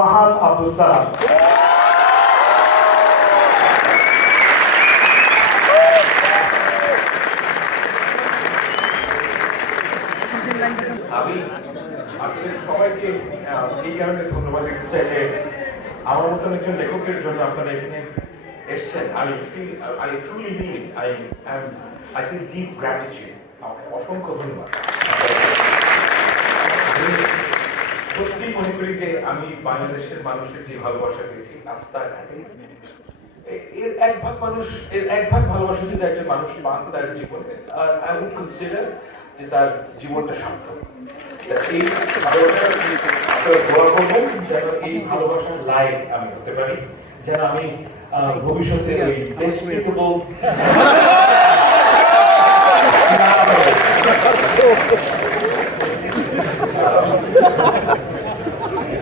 ফাহাদ আব্দুস সালাম। আমি আপনাদের সবাইকে এই কারণে ধন্যবাদ দিতে চাই যে আমার মতন একজন লেখকের জন্য আপনারা এখানে এসছেন। I truly mean I feel deep gratitude. অসংখ্য ধন্যবাদ। সত্যি মনে করি যে আমি বাংলাদেশের মানুষের যে ভালোবাসা পেয়েছি রাস্তাঘাটে, এর এক ভাগ ভালোবাসা যদি একজন মানুষ পান তার জীবনে, আই উড কনসিডার যে তার জীবনটা সার্থক। এই ভালোবাসা আপনারা দোয়া করবেন যেন এই ভালোবাসার লাইন আমি হতে পারি, যেন আমি ভবিষ্যতে ওই ডেসপিরেবল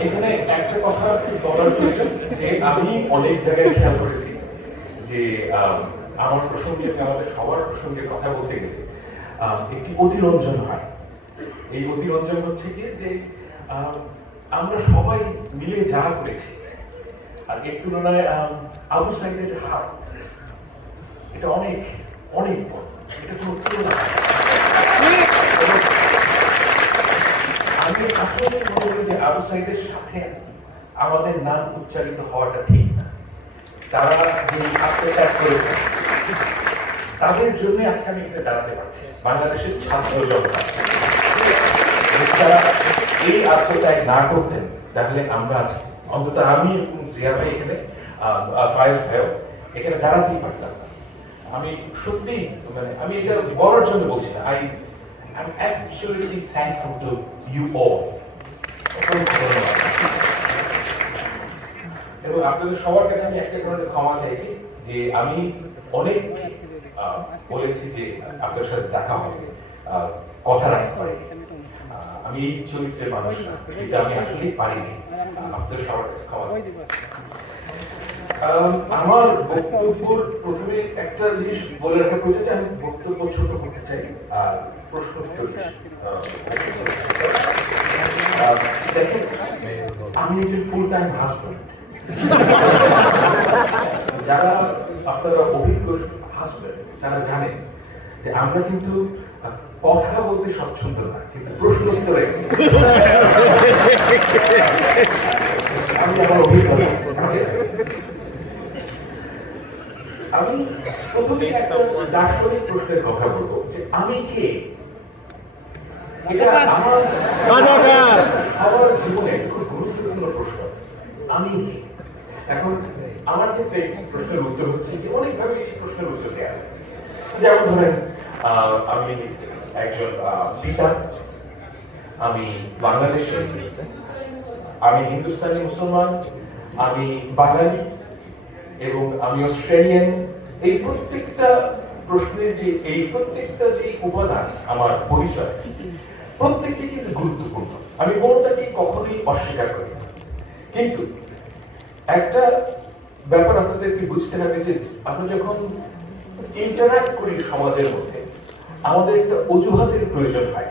এখানে একটা কথা বলার প্রয়োজন যে আমি অনেক জায়গায় খেয়াল করেছি যে আমার প্রসঙ্গে, আমাদের সবার প্রসঙ্গে কথা বলতে গেলে একটি অতিরঞ্জন হয়। এই অতিরঞ্জন হচ্ছে কি যে আমরা সবাই মিলে যা করেছি, আর এর তুলনায় আবু সাইদের হাত এটা অনেক অনেক বড়, এটা কোনো তুলনা হয় না। আমি আসলে মনে করি যে আবু সাইদের সাথে আমাদের নাম উচ্চারিত হওয়াটা ঠিক না। তারা যে আত্মত্যাগ করেছে তাদের জন্য আজকে আমি এখানে দাঁড়াতে পারছি। বাংলাদেশের ছাত্র জনতা তারা এই আত্মত্যাগ না করতেন তাহলে আমরা অন্তত আমি এবং জিয়া ভাই এখানে ফায়েজ ভাইও এখানে দাঁড়াতেই পারতাম না। আমি সত্যি আমি এটা বলার জন্য বলছি না। I'm absolutely thankful to you all. এবং আপনাদের সবার কাছে আমি একটা ধরনের ক্ষমা চাইছি যে আমি অনেক বলেছি যে আপনার সাথে দেখা হবে, কথা রাখতে পারি। আমি এই চরিত্রের মানুষ না, এটা আমি আসলেই পারিনি। আপনাদের সবার কাছে ক্ষমা চাইছি। আমার বক্তব্যের প্রথমে একটা জিনিস বলে রাখা প্রয়োজন যে আমি বক্তব্য ছোট করতে চাই আর প্রশ্ন আমি একজন ফুল টাইম হাজব্যান্ড। যারা আপনারা অভিজ্ঞ হাজব্যান্ড তারা জানেন যে আমরা কিন্তু কথা বলতে স্বচ্ছন্দ না, কিন্তু প্রশ্ন উত্তরে আমি আমার অভিজ্ঞতা আমি প্রথমে একটা দার্শনিক প্রশ্নের কথা বলবো যে আমি কে। এটা আমার সবার জীবনে খুব গুরুত্বপূর্ণ প্রশ্ন, আমি কে। এখন আমার ক্ষেত্রে এই প্রশ্নের উত্তর হচ্ছে যে অনেকভাবে এই প্রশ্নের উত্তর দেওয়া যায়। যেমন ধরেন আমি একজন পিতা, আমি বাংলাদেশের, আমি হিন্দুস্তানি মুসলমান, আমি বাঙালি এবং আমি অস্ট্রেলিয়ান। এই প্রত্যেকটা প্রশ্নের প্রত্যেকটা যে উপাদান আমার পরিচয়, প্রত্যেকটি কিন্তু গুরুত্বপূর্ণ। আমি কোনটাকে কখনোই অস্বীকার করি না। কিন্তু একটা ব্যাপার আপনাদেরকে বুঝতে হবে যে আমরা যখন ইন্টারাক্ট করি সমাজের মধ্যে, আমাদের একটা অজুহাতের প্রয়োজন হয়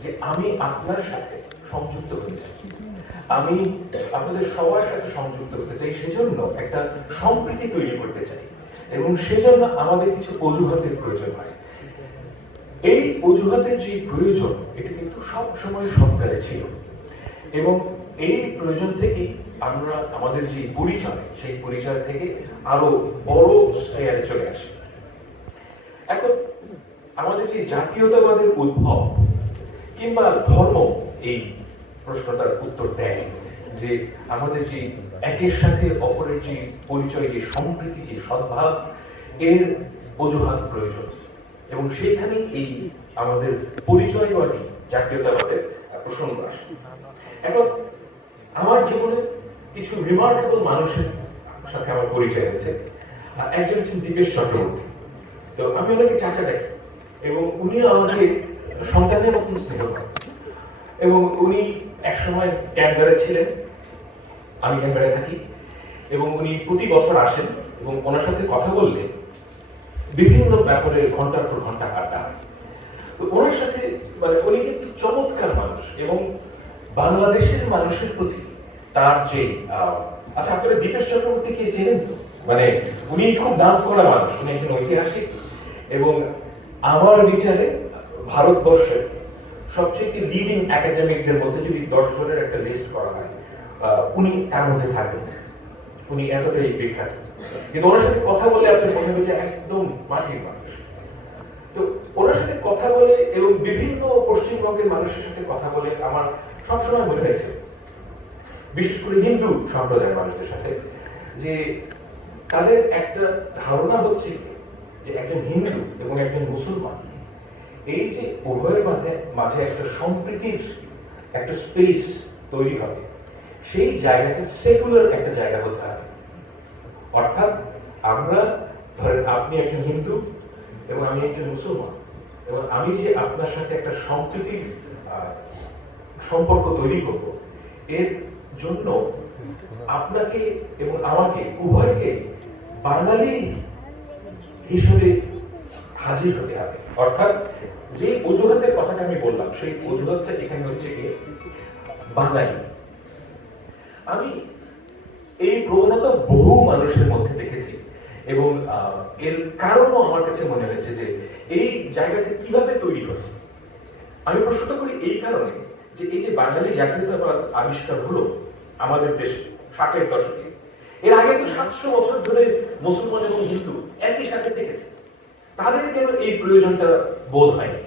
যে আমি আপনার সাথে সংযুক্ত হতে চাই, আমি আপনাদের সবার সাথে সংযুক্ত হতে চাই, সেজন্য একটা সম্প্রীতি তৈরি করতে চাই এবং সেজন্য আমাদের কিছু অজুহাতের প্রয়োজন হয়। এই অজুহাতের যে প্রয়োজন এটা কিন্তু সব সময় সরকারে ছিল এবং এই প্রয়োজন থেকেই আমরা আমাদের যে পরিচয়, সেই পরিচয় থেকে আরো বড় স্ফেয়ারে চলে আসি। এখন আমাদের যে জাতীয়তাবাদের উদ্ভব কিংবা ধর্ম এই প্রশ্নটার উত্তর দেয় যে আমাদের যে একের সাথে অপরের যে পরিচয়, যে সম্প্রীতি, যে সদ্ভাব, এর অজুহাত প্রয়োজন এবং সেইখানেই এই আমাদের পরিচয়বাদী জাতীয়তাবাদের প্রসঙ্গ আসে। এখন আমার জীবনে কিছু রিমার্কেবল মানুষের সাথে আমার পরিচয় হয়েছে। একজন হচ্ছেন দীপেশ চক্রবর্তী। তো আমি ওনাকে চাচা ডাকি এবং উনি আমাকে সন্তানের মতন স্নেহ করেন এবং উনি একসময় ক্যানবেরা ছিলেন, আমি ক্যানবেরায় থাকি এবং উনি প্রতি বছর আসেন এবং ওনার সাথে কথা বললে বিভিন্ন ব্যাপারে ঘন্টার পর ঘন্টা আড্ডা। তো ওনার সাথে উনি কিন্তু চমৎকার মানুষ এবং বাংলাদেশের মানুষের প্রতি তার যে আচ্ছা আপনারা দীপেশ চক্রবর্তীকে চেনেন তো? মানে উনি খুব নাম করা মানুষ, উনি একজন ঐতিহাসিক এবং আমার বিচারে ভারতবর্ষের সবচেয়ে লিডিং একাডেমিকদের মধ্যে যদি 10 জনের একটা লিস্ট করা হয় উনি তার মধ্যে থাকবেন। উনি এতটাই বিখ্যাত, কিন্তু ওনার সাথে কথা বলে আপনার মনে হবে যে একদম মাটির মানুষ। তো ওনার সাথে কথা বলে এবং বিভিন্ন পশ্চিমবঙ্গের মানুষের সাথে কথা বলে আমার সবসময় মনে হয়েছে, বিশেষ করে হিন্দু সম্প্রদায়ের মানুষদের সাথে, যে তাদের একটা ধারণা হচ্ছে যে একজন হিন্দু এবং একজন মুসলমান এই যে উভয়ের মাঝে একটা সম্প্রীতির একটা স্পেস তৈরি হবে, সেই জায়গাটা সেকুলার একটা জায়গা হতে হবে। অর্থাৎ আমরা ধরেন আপনি একজন হিন্দু এবং আমি একজন মুসলমান, এবং আমি যে আপনার সাথে একটা সম্প্রীতির সম্পর্ক তৈরি করব, এর জন্য আপনাকে এবং আমাকে উভয়কে বাঙালি হিসেবে হাজির হতে হবে। অর্থাৎ যে অজুহাতের কথাটা আমি বললাম, সেই অজুহাতটা এখানে হচ্ছে কি বাঙালি। আমি এই প্রবণতা বহু মানুষের মধ্যে দেখেছি এবং এর কারণও আমার কাছে মনে হয়েছে যে এই জায়গাটা কিভাবে তৈরি হয়। আমি প্রশ্নটা করি এই কারণে যে এই যে বাঙালি জাতীয়তাবাদ আবিষ্কার হলো আমাদের দেশে 60-এর দশকে, এর আগে তো 700 বছর ধরে মুসলমান এবং হিন্দু একই সাথে থেকেছে, তাদের কেন এই প্রয়োজনটা বোধ হয়নি।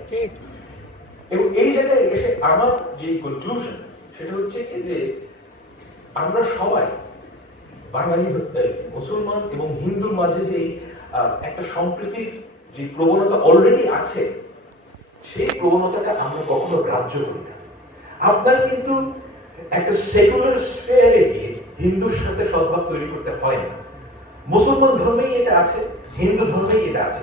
এবং এই জায়গায় এসে আমার যে কনক্লুশন সেটা হচ্ছে যে আমরা সবাই বাঙালি মুসলমান এবং হিন্দুর মাঝে যে একটা সম্প্রীতির যে প্রবণতা অলরেডি আছে, সেই প্রবণতাটা আমরা কখনো গ্রাহ্য করি না। আপনার কিন্তু একটা সেকুলার স্ফিয়ারে গিয়ে হিন্দুর সাথে সদ্ভাব তৈরি করতে হয় না। মুসলমান ধর্মেই এটা আছে, হিন্দু ধর্মেই এটা আছে।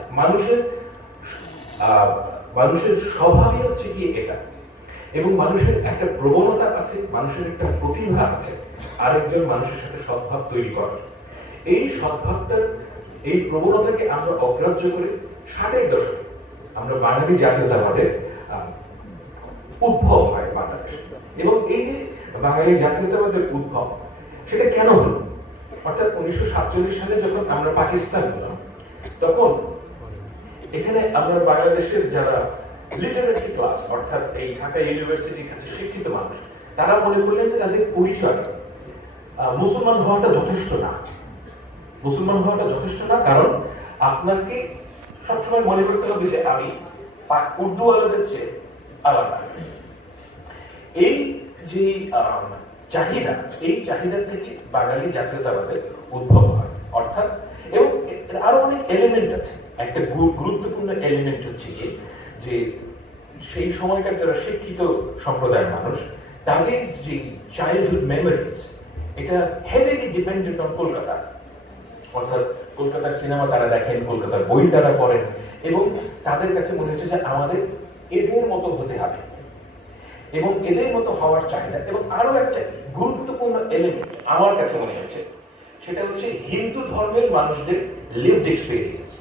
মানুষের স্বভাবই হচ্ছে গিয়ে এটা, এবং মানুষের একটা প্রবণতা আছে, মানুষের একটা প্রতিভা আছে আরেকজন মানুষের সাথে সদ্ভাব তৈরি করার। এই সদ্ভাবটার এই প্রবণতাকে আমরা অগ্রাহ্য করে 60-এর দশকে আমরা বাঙালি জাতীয়তাবাদের উদ্ভব হয় বাংলাদেশে। এবং এই যে বাঙালি জাতীয়তাবাদের উদ্ভব, সেটা কেন হলো? অর্থাৎ 1947 সালে যখন আমরা পাকিস্তান হলাম, তখন এখানে আমরা বাংলাদেশের যারা লিটারেসি ক্লাস, অর্থাৎ এই ঢাকা ইউনিভার্সিটির কাছে শিক্ষিত মানুষ, তারা মনে করলেন যে তাদের পরিচয় মুসলমান হওয়াটা যথেষ্ট না। মুসলমান হওয়াটা যথেষ্ট না, কারণ আপনাকে সবসময় মনে করতে হবে যে আমি উর্দু আলাদের চেয়ে আলাদা। এই যে চাহিদা, এই চাহিদা থেকে বাঙালি জাতীয়তাবাদের উদ্ভব হয়। অর্থাৎ এবং আরো অনেক এলিমেন্ট আছে। একটা গুরুত্বপূর্ণ এলিমেন্ট হচ্ছে যে সেই সময়কার যারা শিক্ষিত সম্প্রদায়ের মানুষ, তাদের যে চাইল্ডহুড মেমোরিজ, এটা হেভিলি ডিপেন্ডেন্ট অন কলকাতা। অর্থাৎ কলকাতার সিনেমা তারা দেখেন, কলকাতার বই তারা পড়েন, এবং তাদের কাছে মনে হচ্ছে যে আমাদের এদের মতো হতে হবে এবং এদের মতো হওয়ার চাহিদা। এবং আরো একটা গুরুত্বপূর্ণ এলিমেন্ট আমার কাছে মনে হচ্ছে, সেটা হচ্ছে হিন্দু ধর্মের মানুষদের লিভড এক্সপেরিয়েন্স।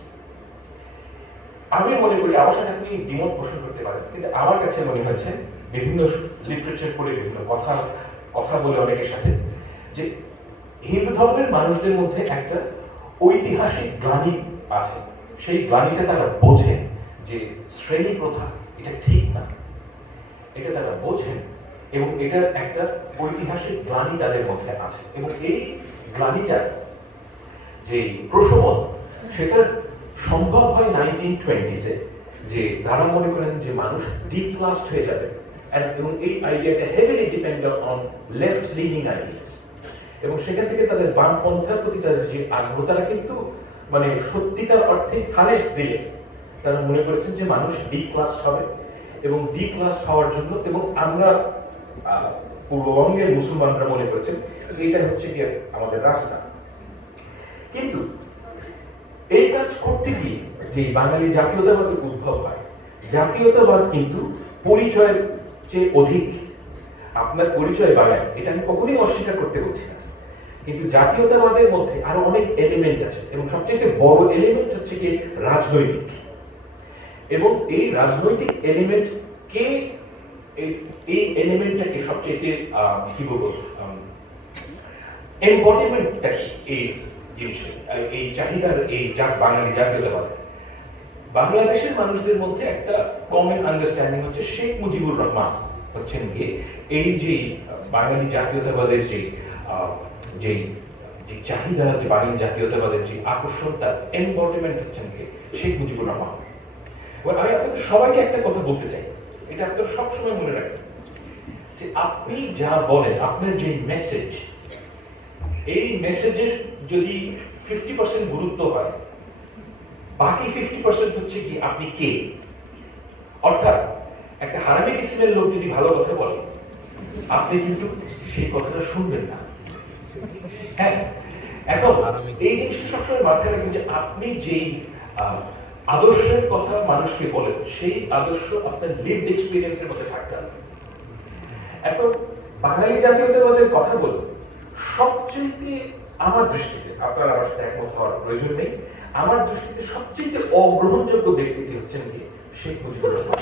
আমি মনে করি, আমার সাথে আপনি দ্বিমত পোষণ করতে পারেন, কিন্তু আমার কাছে মনে হয়েছে বিভিন্ন লিটারেচার পড়ে, বিভিন্ন কথা বলে অনেকের সাথে, যে হিন্দু ধর্মের মানুষদের মধ্যে একটা ঐতিহাসিক গ্লানি আছে। সেই গ্লানিটা তারা বোঝেন যে শ্রেণী প্রথা এটা ঠিক না, এটা তারা বোঝেন, এবং এটার একটা ঐতিহাসিক গ্লানি তাদের মধ্যে আছে। এবং এই গ্লানিটার যে প্রশমন, সেটা সম্ভব হয় 1920s-এ, যে তারা মনে করেন যে মানুষ ডিক্লাসড হয়ে যাবে, এবং এই আইডিয়াটা heavily dependent on left lining ideas. এবং সেখান থেকে তাদের বামপন্থার প্রতি তাদের যে আগ্রহ, তারা কিন্তু মানে সত্যিকার অর্থে খালেজ দিলে তারা মনে করেছেন যে মানুষ ডিক্লাসড হবে, এবং ডিক্লাসড হওয়ার জন্য, এবং আমরা পূর্ববঙ্গের মুসলমানরা মনে করেছেন এটা হচ্ছে কি আমাদের রাস্তা। কিন্তু এই কাজ করতে গিয়ে যে বাঙালি জাতীয়তাবাদের উদ্ভব হয়, জাতীয়তাবাদ কিন্তু পরিচয়ের চেয়ে অধিক। আপনার পরিচয় বাঙালি, এটা আমি কখনোই অস্বীকার করতে বলছি না, কিন্তু জাতীয়তাবাদের মধ্যে আরো অনেক এলিমেন্ট আছে, এবং সবচেয়ে বড় এলিমেন্ট হচ্ছে কি রাজনৈতিক। এবং এই রাজনৈতিক এলিমেন্ট কে, এই এলিমেন্টটাকে সবচেয়ে কি বলবো এমবডিমেন্টটা এই জিনিসের, এই চাহিদার, এই বাঙালি জাতীয়তাবাদ। বাংলাদেশের মানুষদের মধ্যে একটা কমন আন্ডারস্ট্যান্ডিং হচ্ছে শেখ মুজিবুর রহমান হচ্ছেন গিয়ে এই যে বাঙালি জাতীয়তাবাদের যে চাহিদা, যে বাঙালি জাতীয়তাবাদের যে আকর্ষণটা এমবডিমেন্ট হচ্ছেন গিয়ে শেখ মুজিবুর রহমান। আমি আপনাদের সবাইকে একটা কথা বলতে চাই, এটা আপনারা সবসময় মনে রাখবেন, যে আপনি যা বলেন, আপনার যে মেসেজ, এই মেসেজের যদি 50% গুরুত্ব হয়, বাকি 50% হচ্ছে কি আপনি কে। অর্থাৎ একটা হারামি কিসিমের লোক যদি ভালো কথা বলে, আপনি কিন্তু সেই কথাটা শুনবেন না। হ্যাঁ, এখন এই জিনিসটা সবসময় মাথায় রাখবেন যে আপনি যেই আদর্শের কথা মানুষকে বলেন, সেই আদর্শ আপনার লিভড এক্সপিরিয়েন্সের মধ্যে থাকতে হবে। এখন বাঙালি জাতীয়তাবাদের কথা বলুন, সবচেয়ে আমার দৃষ্টিতে, আপনারা আমার সাথে একমত হওয়ার প্রয়োজন নেই, আমার দৃষ্টিতে সবচেয়ে অগ্রহণযোগ্য ব্যক্তিটি হচ্ছেন কি শেখ মুজিবুর রহমান।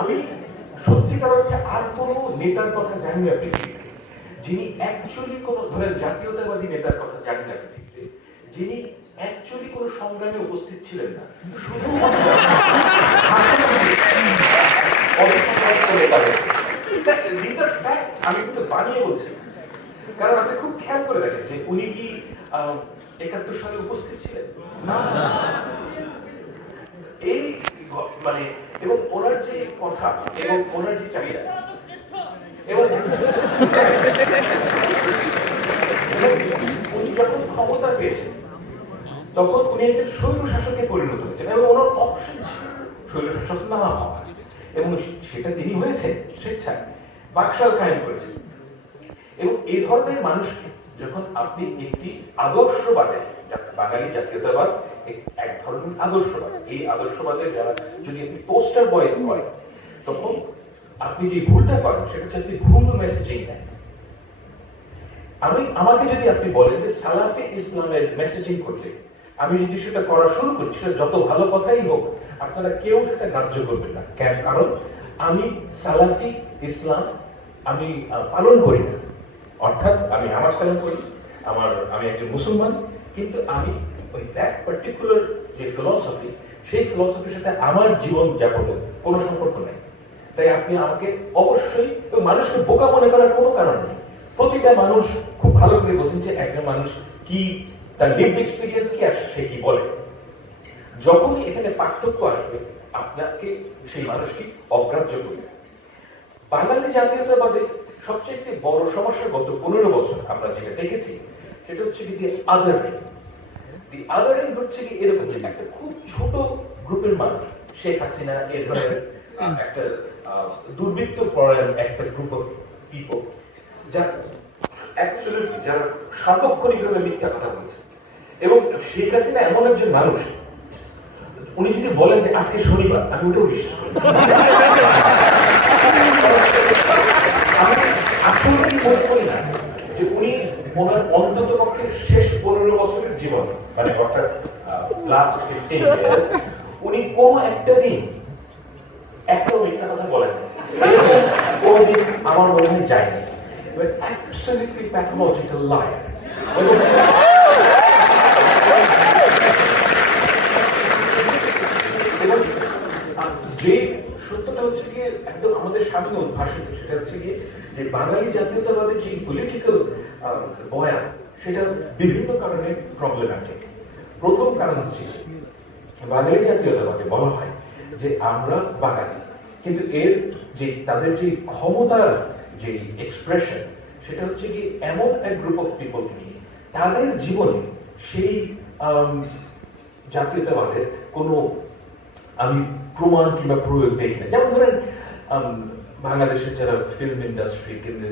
আমি সত্যিকার অর্থে আর কোন নেতার কথা জানি না পৃথিবীতে, যিনি অ্যাকচুয়ালি কোন ধরেন জাতীয়তাবাদী নেতার কথা জানি না পৃথিবীতে, যিনি অ্যাকচুয়ালি কোন সংগ্রামে উপস্থিত ছিলেন না, শুধুমাত্র আমি কিন্তু বানিয়ে বলছি, কারণ আপনি খুব খেয়াল করে দেখেন যে উনি কি 71 সালে উপস্থিত ছিলেন না। এই মানে এবং ওনার যে কথা এবং ওনার যে চাহিদা এবং উনি যখন ক্ষমতা পেয়েছেন তখন উনি একজন স্বৈর শাসকে পরিণত হয়েছেন এবং ওনার অপশন ছিল স্বৈর শাসক না হওয়া, এবং সেটা তিনি হয়েছেন স্বেচ্ছায়, বাকশাল কায়েম করেছেন। এবং এই ধরনের মানুষকে যখন আপনি একটি আদর্শবাদে, বাঙালি জাতীয়তাবাদ এক ধরনের আদর্শবাদ, এই আদর্শবাদের যারা যদি আপনি পোস্টার বয় করেন, তখন আপনি যে ভুলটা করেন সেটা হচ্ছে আপনি ভুল মেসেজিং দেন। আমাকে যদি আপনি বলেন যে সালাফি ইসলামের মেসেজিং করতে আমি যদি সেটা করা শুরু করি, সেটা যত ভালো কথাই হোক, আপনারা কেউ সেটা গ্রাহ্য করবেন না। কেন? কারণ আমি সালাফি ইসলাম আমি পালন করি না। অর্থাৎ আমি নামাজ কালাম করি, আমি একজন মুসলমান, কিন্তু আমি ওই দ্যাট পার্টিকুলার যে ফিলসফি, সেই ফিলসফির সাথে আমার জীবন যাপনের কোনো সম্পর্ক নেই। তাই আপনি আমাকে অবশ্যই, মানুষকে বোকা মনে করার কোনো কারণ নেই। প্রতিটা মানুষ খুব ভালো করে বোঝেন যে একজন মানুষ কি, তার লিভড এক্সপিরিয়েন্স কি আর সে কি বলে। যখনই এখানে পার্থক্য আসবে, আপনাকে সেই মানুষকে অগ্রাহ্য করবে। বাঙালি জাতীয়তাবাদের সবচেয়ে বড় সমস্যা গত 15 বছর আমরা যেটা দেখেছি, সেটা হচ্ছে কি আদারিং। দি আদারিং হচ্ছে কি এরকম যে একটা খুব ছোট গ্রুপের মানুষ, শেখ হাসিনা এর ধরনের একটা দুর্বৃত্ত পরায়ণ একটা গ্রুপ অফ পিপল, যারা সার্বক্ষণিকভাবে মিথ্যা কথা বলছে। এবং শেখ হাসিনা এমন একজন মানুষ, উনি যদি বলেন যে আজকে শনিবার, আমি ওটাও বিশ্বাস করি। আমি আসলে মনে করি না যে উনি ওনার অন্তত পক্ষে শেষ 15 বছরের জীবন, মানে অর্থাৎ লাস্ট 15 ইয়ার্স, উনি কোন একটা দিন একটাও মিথ্যা কথা বলেন কোনদিন আমার মনে হয় যায়নি। Absolutely pathological liar. যে সত্যটা হচ্ছে গিয়ে একদম আমাদের সামনে উদ্ভাসিত, সেটা হচ্ছে গিয়ে যে বাঙালি জাতীয়তাবাদের যে পলিটিক্যাল বয়ান, সেটা বিভিন্ন কারণে প্রবলেমেটিক। প্রথম কারণ হচ্ছে বাঙালি জাতীয়তাবাদে বলা হয় যে আমরা বাঙালি, কিন্তু এর যে তাদের যে ক্ষমতার যে এক্সপ্রেশন, সেটা হচ্ছে কি এমন এক গ্রুপ অফ পিপল নিয়ে তাদের জীবনে সেই জাতীয়তাবাদের কোনো আমি প্রমাণ কিংবা প্রয়োগ দেখি না। যেমন ধরেন বাংলাদেশের যারা ফিল্ম ইন্ডাস্ট্রি কিন্তু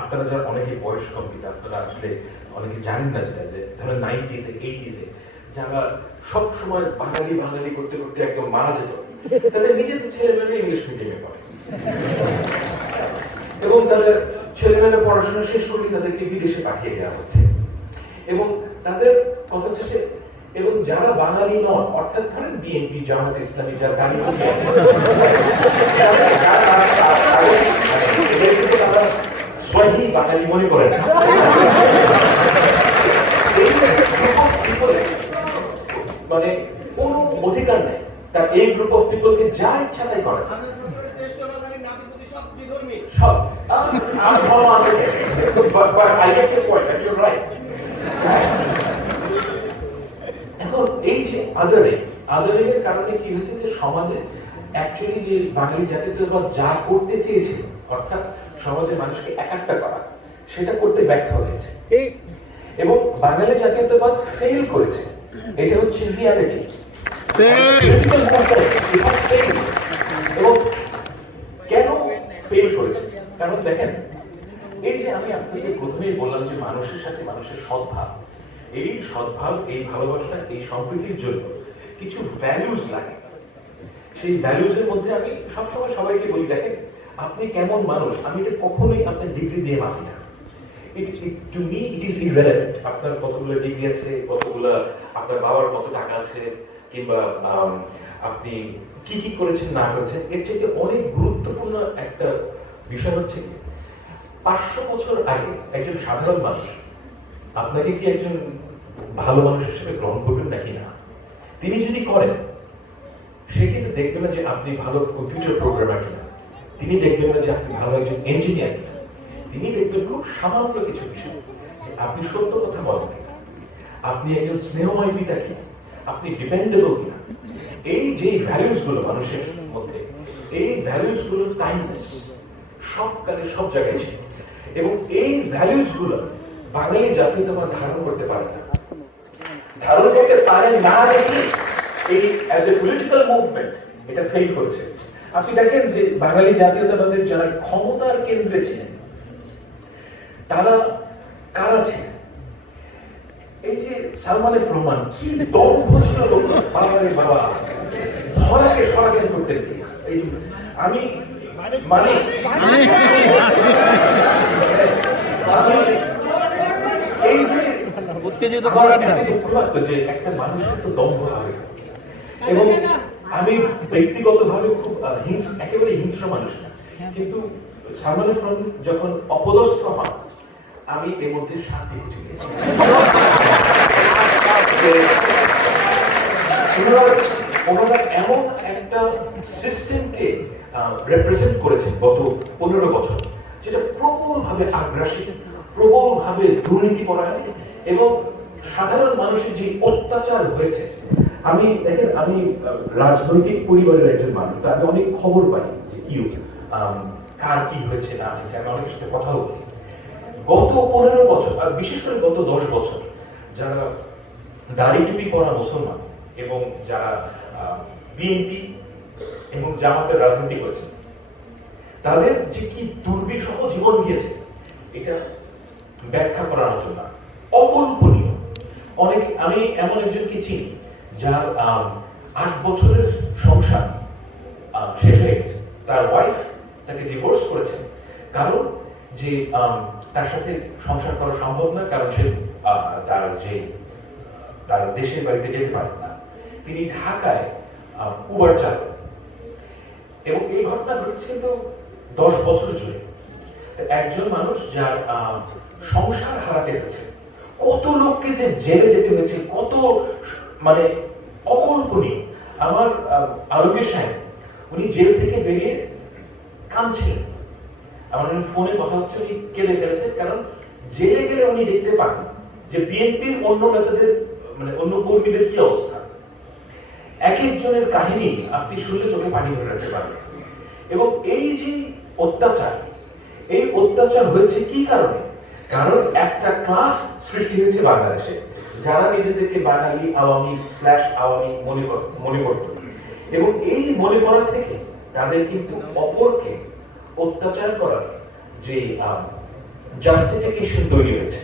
আপনারা যারা অনেকে বয়স কম কিন্তু আপনারা আসলে অনেকে জানেন না যেটা যে ধরেন 90s-এ 80s-এ যারা সব সময় বাঙালি বাঙালি করতে করতে একদম মারা যেত, তাদের নিজেদের ছেলেমেয়েরা ইংলিশ মিডিয়ামে পড়ে এবং তাদের ছেলেমেয়েরা পড়াশোনা শেষ করলে তাদেরকে বিদেশে পাঠিয়ে দেওয়া হচ্ছে এবং তাদের কথা হচ্ছে এবং যারা বাঙালি নন অর্থাৎ ধরেন বিএনপি জামাত ইসলামী যারা স্বয়ং বাঙালি মনে করেন মানে কোন অধিকার নেই তার এই গ্রুপ অফ পিপলকে যা ইচ্ছা তাই করে সব এখন এই যে আদারের কারণে কি হয়েছে যে সমাজে অ্যাকচুয়ালি যে বাঙালি জাতীয়তাবাদ যা করতে চেয়েছে অর্থাৎ সমাজের মানুষকে একাত্ম করা সেটা করতে ব্যর্থ হয়েছে এবং বাঙালি জাতীয়তাবাদ ফেল করেছে। এটা হচ্ছে রিয়ালিটি এবং কেন ফেল করেছে কারণ দেখেন এই যে আমি আপনাকে প্রথমেই বললাম যে মানুষের সাথে মানুষের সদ্ভাব, এই সদ্ভাব এই ভালোবাসা এই সম্প্রীতির জন্য কিছু ভ্যালুজ লাগে। সেই ভ্যালুজের মধ্যে আমি সবসময় সবাইকে বলি দেখেন আপনি কেমন মানুষ আমি এটা কখনোই আপনার ডিগ্রি দিয়ে মানি না। To me it is irrelevant আপনার কতগুলো ডিগ্রি আছে, কতগুলো আপনার বাবার কত টাকা আছে, কিংবা আপনি কি কি করেছেন না করেছেন, এর চেয়ে অনেক গুরুত্বপূর্ণ একটা বিষয় হচ্ছে 500 বছর আগে একজন সাধারণ মানুষ আপনাকে কি একজন ভালো মানুষ হিসেবে গ্রহণ করবেন নাকি না? তিনি যদি করেন সে কিন্তু দেখবে না যে আপনি ভালো কম্পিউটার প্রোগ্রামার কিনা, তিনি দেখবেন না যে আপনি ভালো একজন ইঞ্জিনিয়ার কিনা, তিনি দেখবেন খুব সামান্য কিছু বিষয় যে আপনি সত্য কথা বলেন কিনা, আপনি একজন স্নেহময় পিতা কিনা, আপনি ডিপেন্ডেবল কিনা। এই যে ভ্যালুস গুলো মানুষের মধ্যে, এই ভ্যালুস গুলো টাইমলেস, সব কালে সব জায়গায় ছিল এবং এই ভ্যালুস গুলো বাঙালি জাতীয়তাবাদ ধারণ করতে পারে না, ধারণ করতে পারে না দেখে এই অ্যাজ এ পলিটিক্যাল মুভমেন্ট এটা ফেল করেছে। আপনি দেখেন যে বাঙালি জাতীয়তাবাদের যারা ক্ষমতার কেন্দ্রে ছিলেন তারা কারা ছিলেন? এই যে সালমান এফ রহমান কি দম্ভ ছিল লোক, বাবারে বাবা ধরাকে সরাকেন করতেন। এই আমি মানে এই যে উত্তেজিত করার যে একটা মানুষের তো দম্ভ হবে এবং আমি ব্যক্তিগতভাবে খুব একেবারে হিংস্র মানুষ না, কিন্তু সালমান এফ রহমান যখন অপদস্থ হন আমি এর মধ্যে শান্তি খুঁজে গেছি। ওনারা এমন একটা সিস্টেমকে রিপ্রেজেন্ট করেছেন গত 15 বছর যেটা প্রবলভাবে আগ্রাসী, প্রবলভাবে দুর্নীতিপরায়ণ এবং সাধারণ মানুষের যে অত্যাচার হয়েছে। আমি দেখেন আমি রাজনৈতিক পরিবারের একজন মানুষ, আমি অনেক খবর পাই যে কি কার কি হয়েছে না হয়েছে, আমি অনেকের সাথে কথা বলি। গত 15 বছর আর বিশেষ করে গত 10 বছর যারা দাড়ি টুপি পরা মুসলমান এবং যারা বিএনপি এবং জামাতের রাজনীতি করেছে তাদের যে কি দুর্বিষহ জীবন গিয়েছে এটা ব্যাখ্যা করার মতো না, অকল্পনীয়। অনেক আমি এমন একজনকে চিনি যার 8 বছরের সংসার শেষ হয়ে গেছে, তার ওয়াইফ তাকে ডিভোর্স করেছেন কারণ যে তার সাথে সংসার করা সম্ভব না, কারণ সে তার দেশের বাড়িতে যেতে পারেন না। তিনি ঢাকায় উবার চালান এবং এই ঘটনা ঘটেছিল 10 বছর জুড়ে। একজন মানুষ যার সংসার হারাতে হয়েছে, কত লোককে যে জেলে যেতে হয়েছে, কত মানে অকল্পনীয়। আমার আরোগ্য সাহেব উনি জেল থেকে বেরিয়ে কাঁদছিলেন, আমার ফোনে কথা হচ্ছে, উনি কেঁদে ফেলেছে কারণ জেলে গেলে উনি দেখতে পান যে বিএনপির অন্য নেতাদের মানে অন্য কর্মীদের কি অবস্থা। এক একজনের কাহিনী আপনি শুনলে চোখে পানি ধরে রাখতে পারবেন। এবং এই যে অত্যাচার, এই অত্যাচার হয়েছে কি কারণে? কারণ একটা ক্লাস সৃষ্টি হয়েছে বাংলাদেশে যারা নিজেদেরকে বাঙালি আওয়ামী আওয়ামী মনে করত এবং এই মনে করা থেকে তাদের কিন্তু অপরকে অত্যাচার করার যে জাস্টিফিকেশন তৈরি হয়েছে,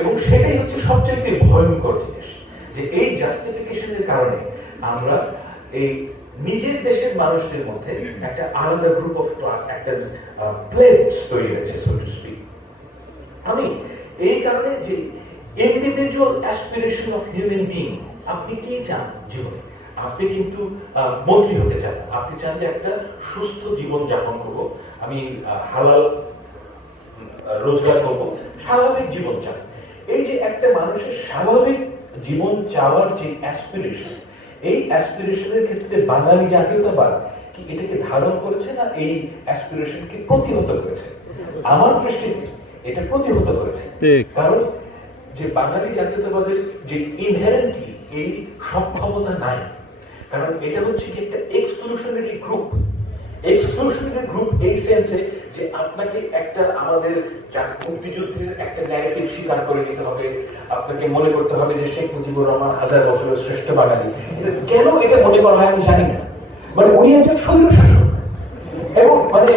এবং সেটাই হচ্ছে সবচেয়ে ভয়ঙ্কর জিনিস, যে এই জাস্টিফিকেশনের কারণে আমরা এই নিজের দেশের মানুষদের মধ্যে একটা আলাদা গ্রুপ অফ ক্লাস, একটা প্লেটস তৈরি হয়েছে, সো টু স্পিক। আমি এই কারণে যে individual aspiration of human being, আপনি কি চান জীবনে? আপনি কিন্তু মন্ত্রী হতে চান, আপনি চান যে একটা সুস্থ জীবন যাপন করবো, আমি হালাল রোজগার করবো, স্বাভাবিক জীবন চান। এই যে একটা মানুষের স্বাভাবিক জীবন চাওয়ার যে অ্যাসপিরেশন, এই অ্যাসপিরেশনের ক্ষেত্রে বাঙালি জাতীয়তাবাদ কি এটাকে ধারণ করেছে, না এই অ্যাসপিরেশনকে প্রতিহত করেছে? আমার দৃষ্টিতে এটা প্রতিহত করেছে। কারণ যে বাঙালি জাতীয়তাবাদের যে ইনহেরেন্টলি এই সক্ষমতা নাই, কারণ এটা হচ্ছে একটা এক্সক্লুশনারি গ্রুপ। এক্সক্লুশনারি গ্রুপ এই সেন্সে যে আপনাকে একটা আমাদের মুক্তিযুদ্ধের একটা ন্যারেটিভ স্বীকার করে নিতে হবে, আপনাকে মনে করতে হবে যে শেখ মুজিবুর রহমান 1000 বছরের শ্রেষ্ঠ বাঙালি। কেন এটা মনে করা হয় আমি জানি না, মানে উনি একজন স্বৈর শাসক, এবং মানে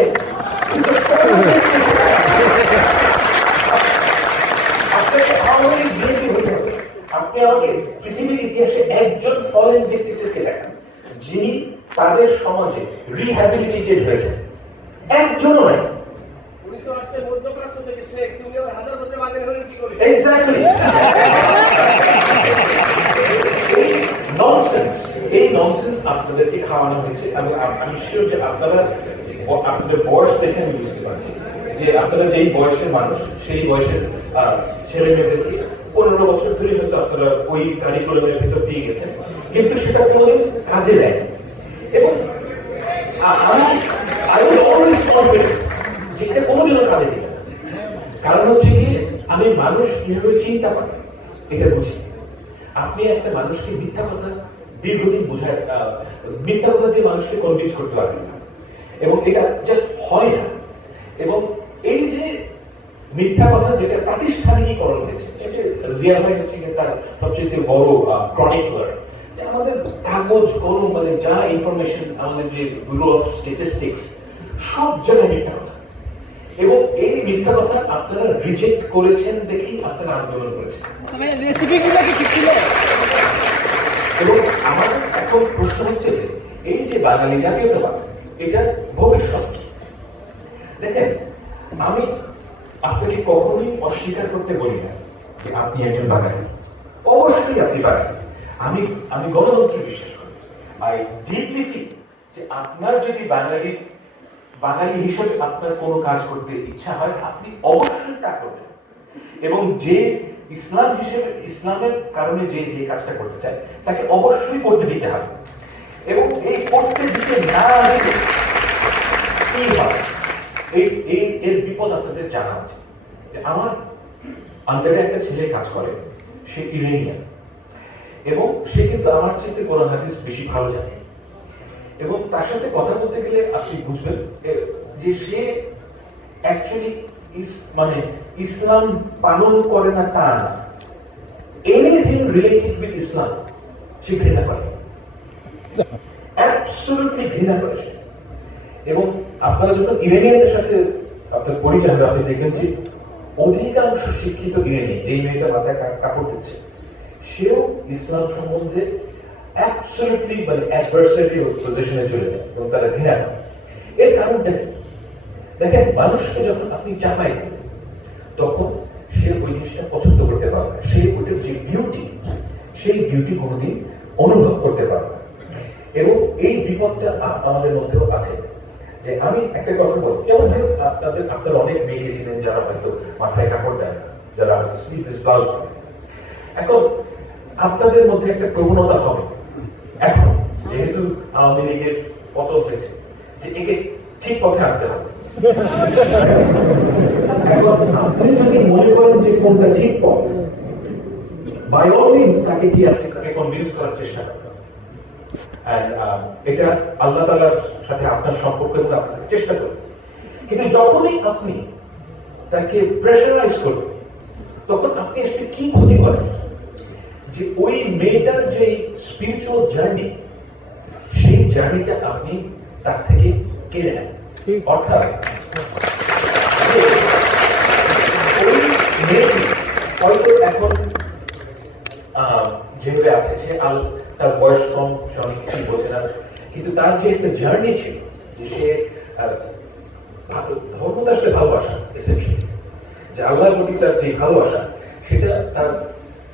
আপনাকে আমাকে বিএনপি হতে হবে। আপনি আমাকে পৃথিবীর ইতিহাসে একজন ফরেন ডিক্টেটরকে দেখান যিনি তাদের সমাজে রিহ্যাবিলিটেটেড হয়েছে, একজনও নাই। এক্স্যাক্টলি ননসেন্স, এই ননসেন্স আপনাদেরকে খাওয়ানো হয়েছে। আমি শিওর যে আপনারা আপনাদের বয়স দেখে আমি বুঝতে পারছি যে আপনারা যেই বয়সের মানুষ, সেই বয়সের ছেলে মেয়েদেরকে 15 বছর ধরে হয়তো আপনারা ওই কারিকুলামের ভিতর দিয়ে গেছেন, কিন্তু সেটা কোনোদিন কাজে দেয়। এবং আমি অলওয়েজ কনফিডেন্ট যে এটা কোনোদিনও কাজে দেবে না। কারণ হচ্ছে কি, আমি মানুষ কিভাবে চিন্তা পারি এটা বুঝি। আপনি একটা মানুষকে মিথ্যা কথা দীর্ঘদিন বোঝায়, মিথ্যা কথা দিয়ে মানুষকে কনভিন্স করতে পারবেন না, এবং এটা জাস্ট হয় না। এবং এই যে মিথ্যা কথা যেটা প্রাতিষ্ঠানিকীকরণ হয়েছে, জিয়া ভাই হচ্ছে তার সবচেয়ে বড় ক্রনিকলার, যে আমাদের কাগজ কলম মানে যা ইনফরমেশন, আমাদের যে ব্যুরো অফ স্ট্যাটিস্টিক্স, সব জায়গায় মিথ্যা কথা। এবং এই মিথ্যা কথা আপনারা রিজেক্ট করেছেন দেখেই আপনারা আন্দোলন করেছেন। এবং আমার এখন প্রশ্ন হচ্ছে যে এই যে বাঙালি জাতীয়তাবাদ, এটার ভবিষ্যৎ কি? দেখেন, আমি আপনাকে কখনোই অস্বীকার করতে বলি না যে আপনি একজন বাঙালি, অবশ্যই আপনি বাঙালি। আমি গণতন্ত্রে বিশ্বাস করি। আই ডিপলি ফিল যে আপনার যদি বাঙালি হিসেবে আপনার কোনো কাজ করতে ইচ্ছা হয়, আপনি অবশ্যই তা করবেন। এবং যে ইসলাম হিসেবে, ইসলামের কারণে যে যে কাজটা করতে চায় তাকে অবশ্যই করতে দিতে হবে। এবং এই করতে দিতে না দিলে কি হয়, এর বিপদ আপনাদের জানা উচিত। আমার আন্ডারে একটা ছেলে কাজ করে, সে ইরানিয়ান, এবং সে কিন্তু আমার চাইতে কোরআন হাদিস বেশি ভালো জানে। এবং তার সাথে কথা বলতে গেলে আপনি বুঝবেন যে সে অ্যাকচুয়ালি মানে ইসলাম পালন করে না তা না, এনিথিং রিলেটেড উইথ ইসলাম সে ঘৃণা করে, অ্যাবসলিউটলি ঘৃণা করে। এবং আপনারা যখন ইরানিয়ানদের সাথে আপনার পরিচয় হবে, আপনি দেখবেন যে অধিকাংশ শিক্ষিত ইরানি, যেই মেয়েটা মাথায় কাপড় দিচ্ছে, সেও ইসলাম সম্বন্ধে অ্যাবসলিউটলি মানে অ্যাডভার্সারি পজিশনে চলে যায় এবং তারা ঘৃণা করে। এর কারণ দেখেন, মানুষকে যখন আপনি চাপাই দেন, তখন সে ওই জিনিসটা পছন্দ করতে পারবে, সে ওটার যে বিউটি, সেই বিউটি কোনোদিন অনুভব করতে পারবে। এবং এই বিপদটা আমাদের মধ্যেও আছে। যে আমি একটা কথা বলবো, যেমন ধরুন আপনারা অনেক মেয়ে গেছিলেন যারা হয়তো মাথায় কাপড় দেয় না, যারা হয়তো স্লিভলেস ব্লাউজ পরে। এখন আপনাদের মধ্যে একটা প্রবণতা হবে এখন, যেহেতু আওয়ামী লীগের পতন হয়েছে, যে একে ঠিক পথে আনতে হবে। এখন আপনি যদি মনে করেন যে কোনটা ঠিক পথ, বাই অল মিনস তাকে কি তাকে কনভিন্স করার চেষ্টা করতে হবে। এটা আল্লাহ তাআলার সাথে আপনার সম্পর্ক এবং আপনার চেষ্টা করবেন। কিন্তু যখনই আপনি তাকে প্রেশারাইজ করবেন, তখন আপনি আসলে কি ক্ষতি করেন, যে ওই মেয়েটার যে স্পিরিচুয়াল জার্নি, সেই জার্নিটা আপনি তার থেকে কেড়ে নেন। অর্থাৎ ওই মেয়েটি হয়তো এখন যেভাবে আছে সে তার বয়স কম, সে অনেক কিছু বোঝে না, কিন্তু তার যে একটা জার্নি ছিল যে সে ধর্মটা আসলে ভালোবাসা, যে আল্লাহর প্রতি তার যে ভালোবাসা সেটা তার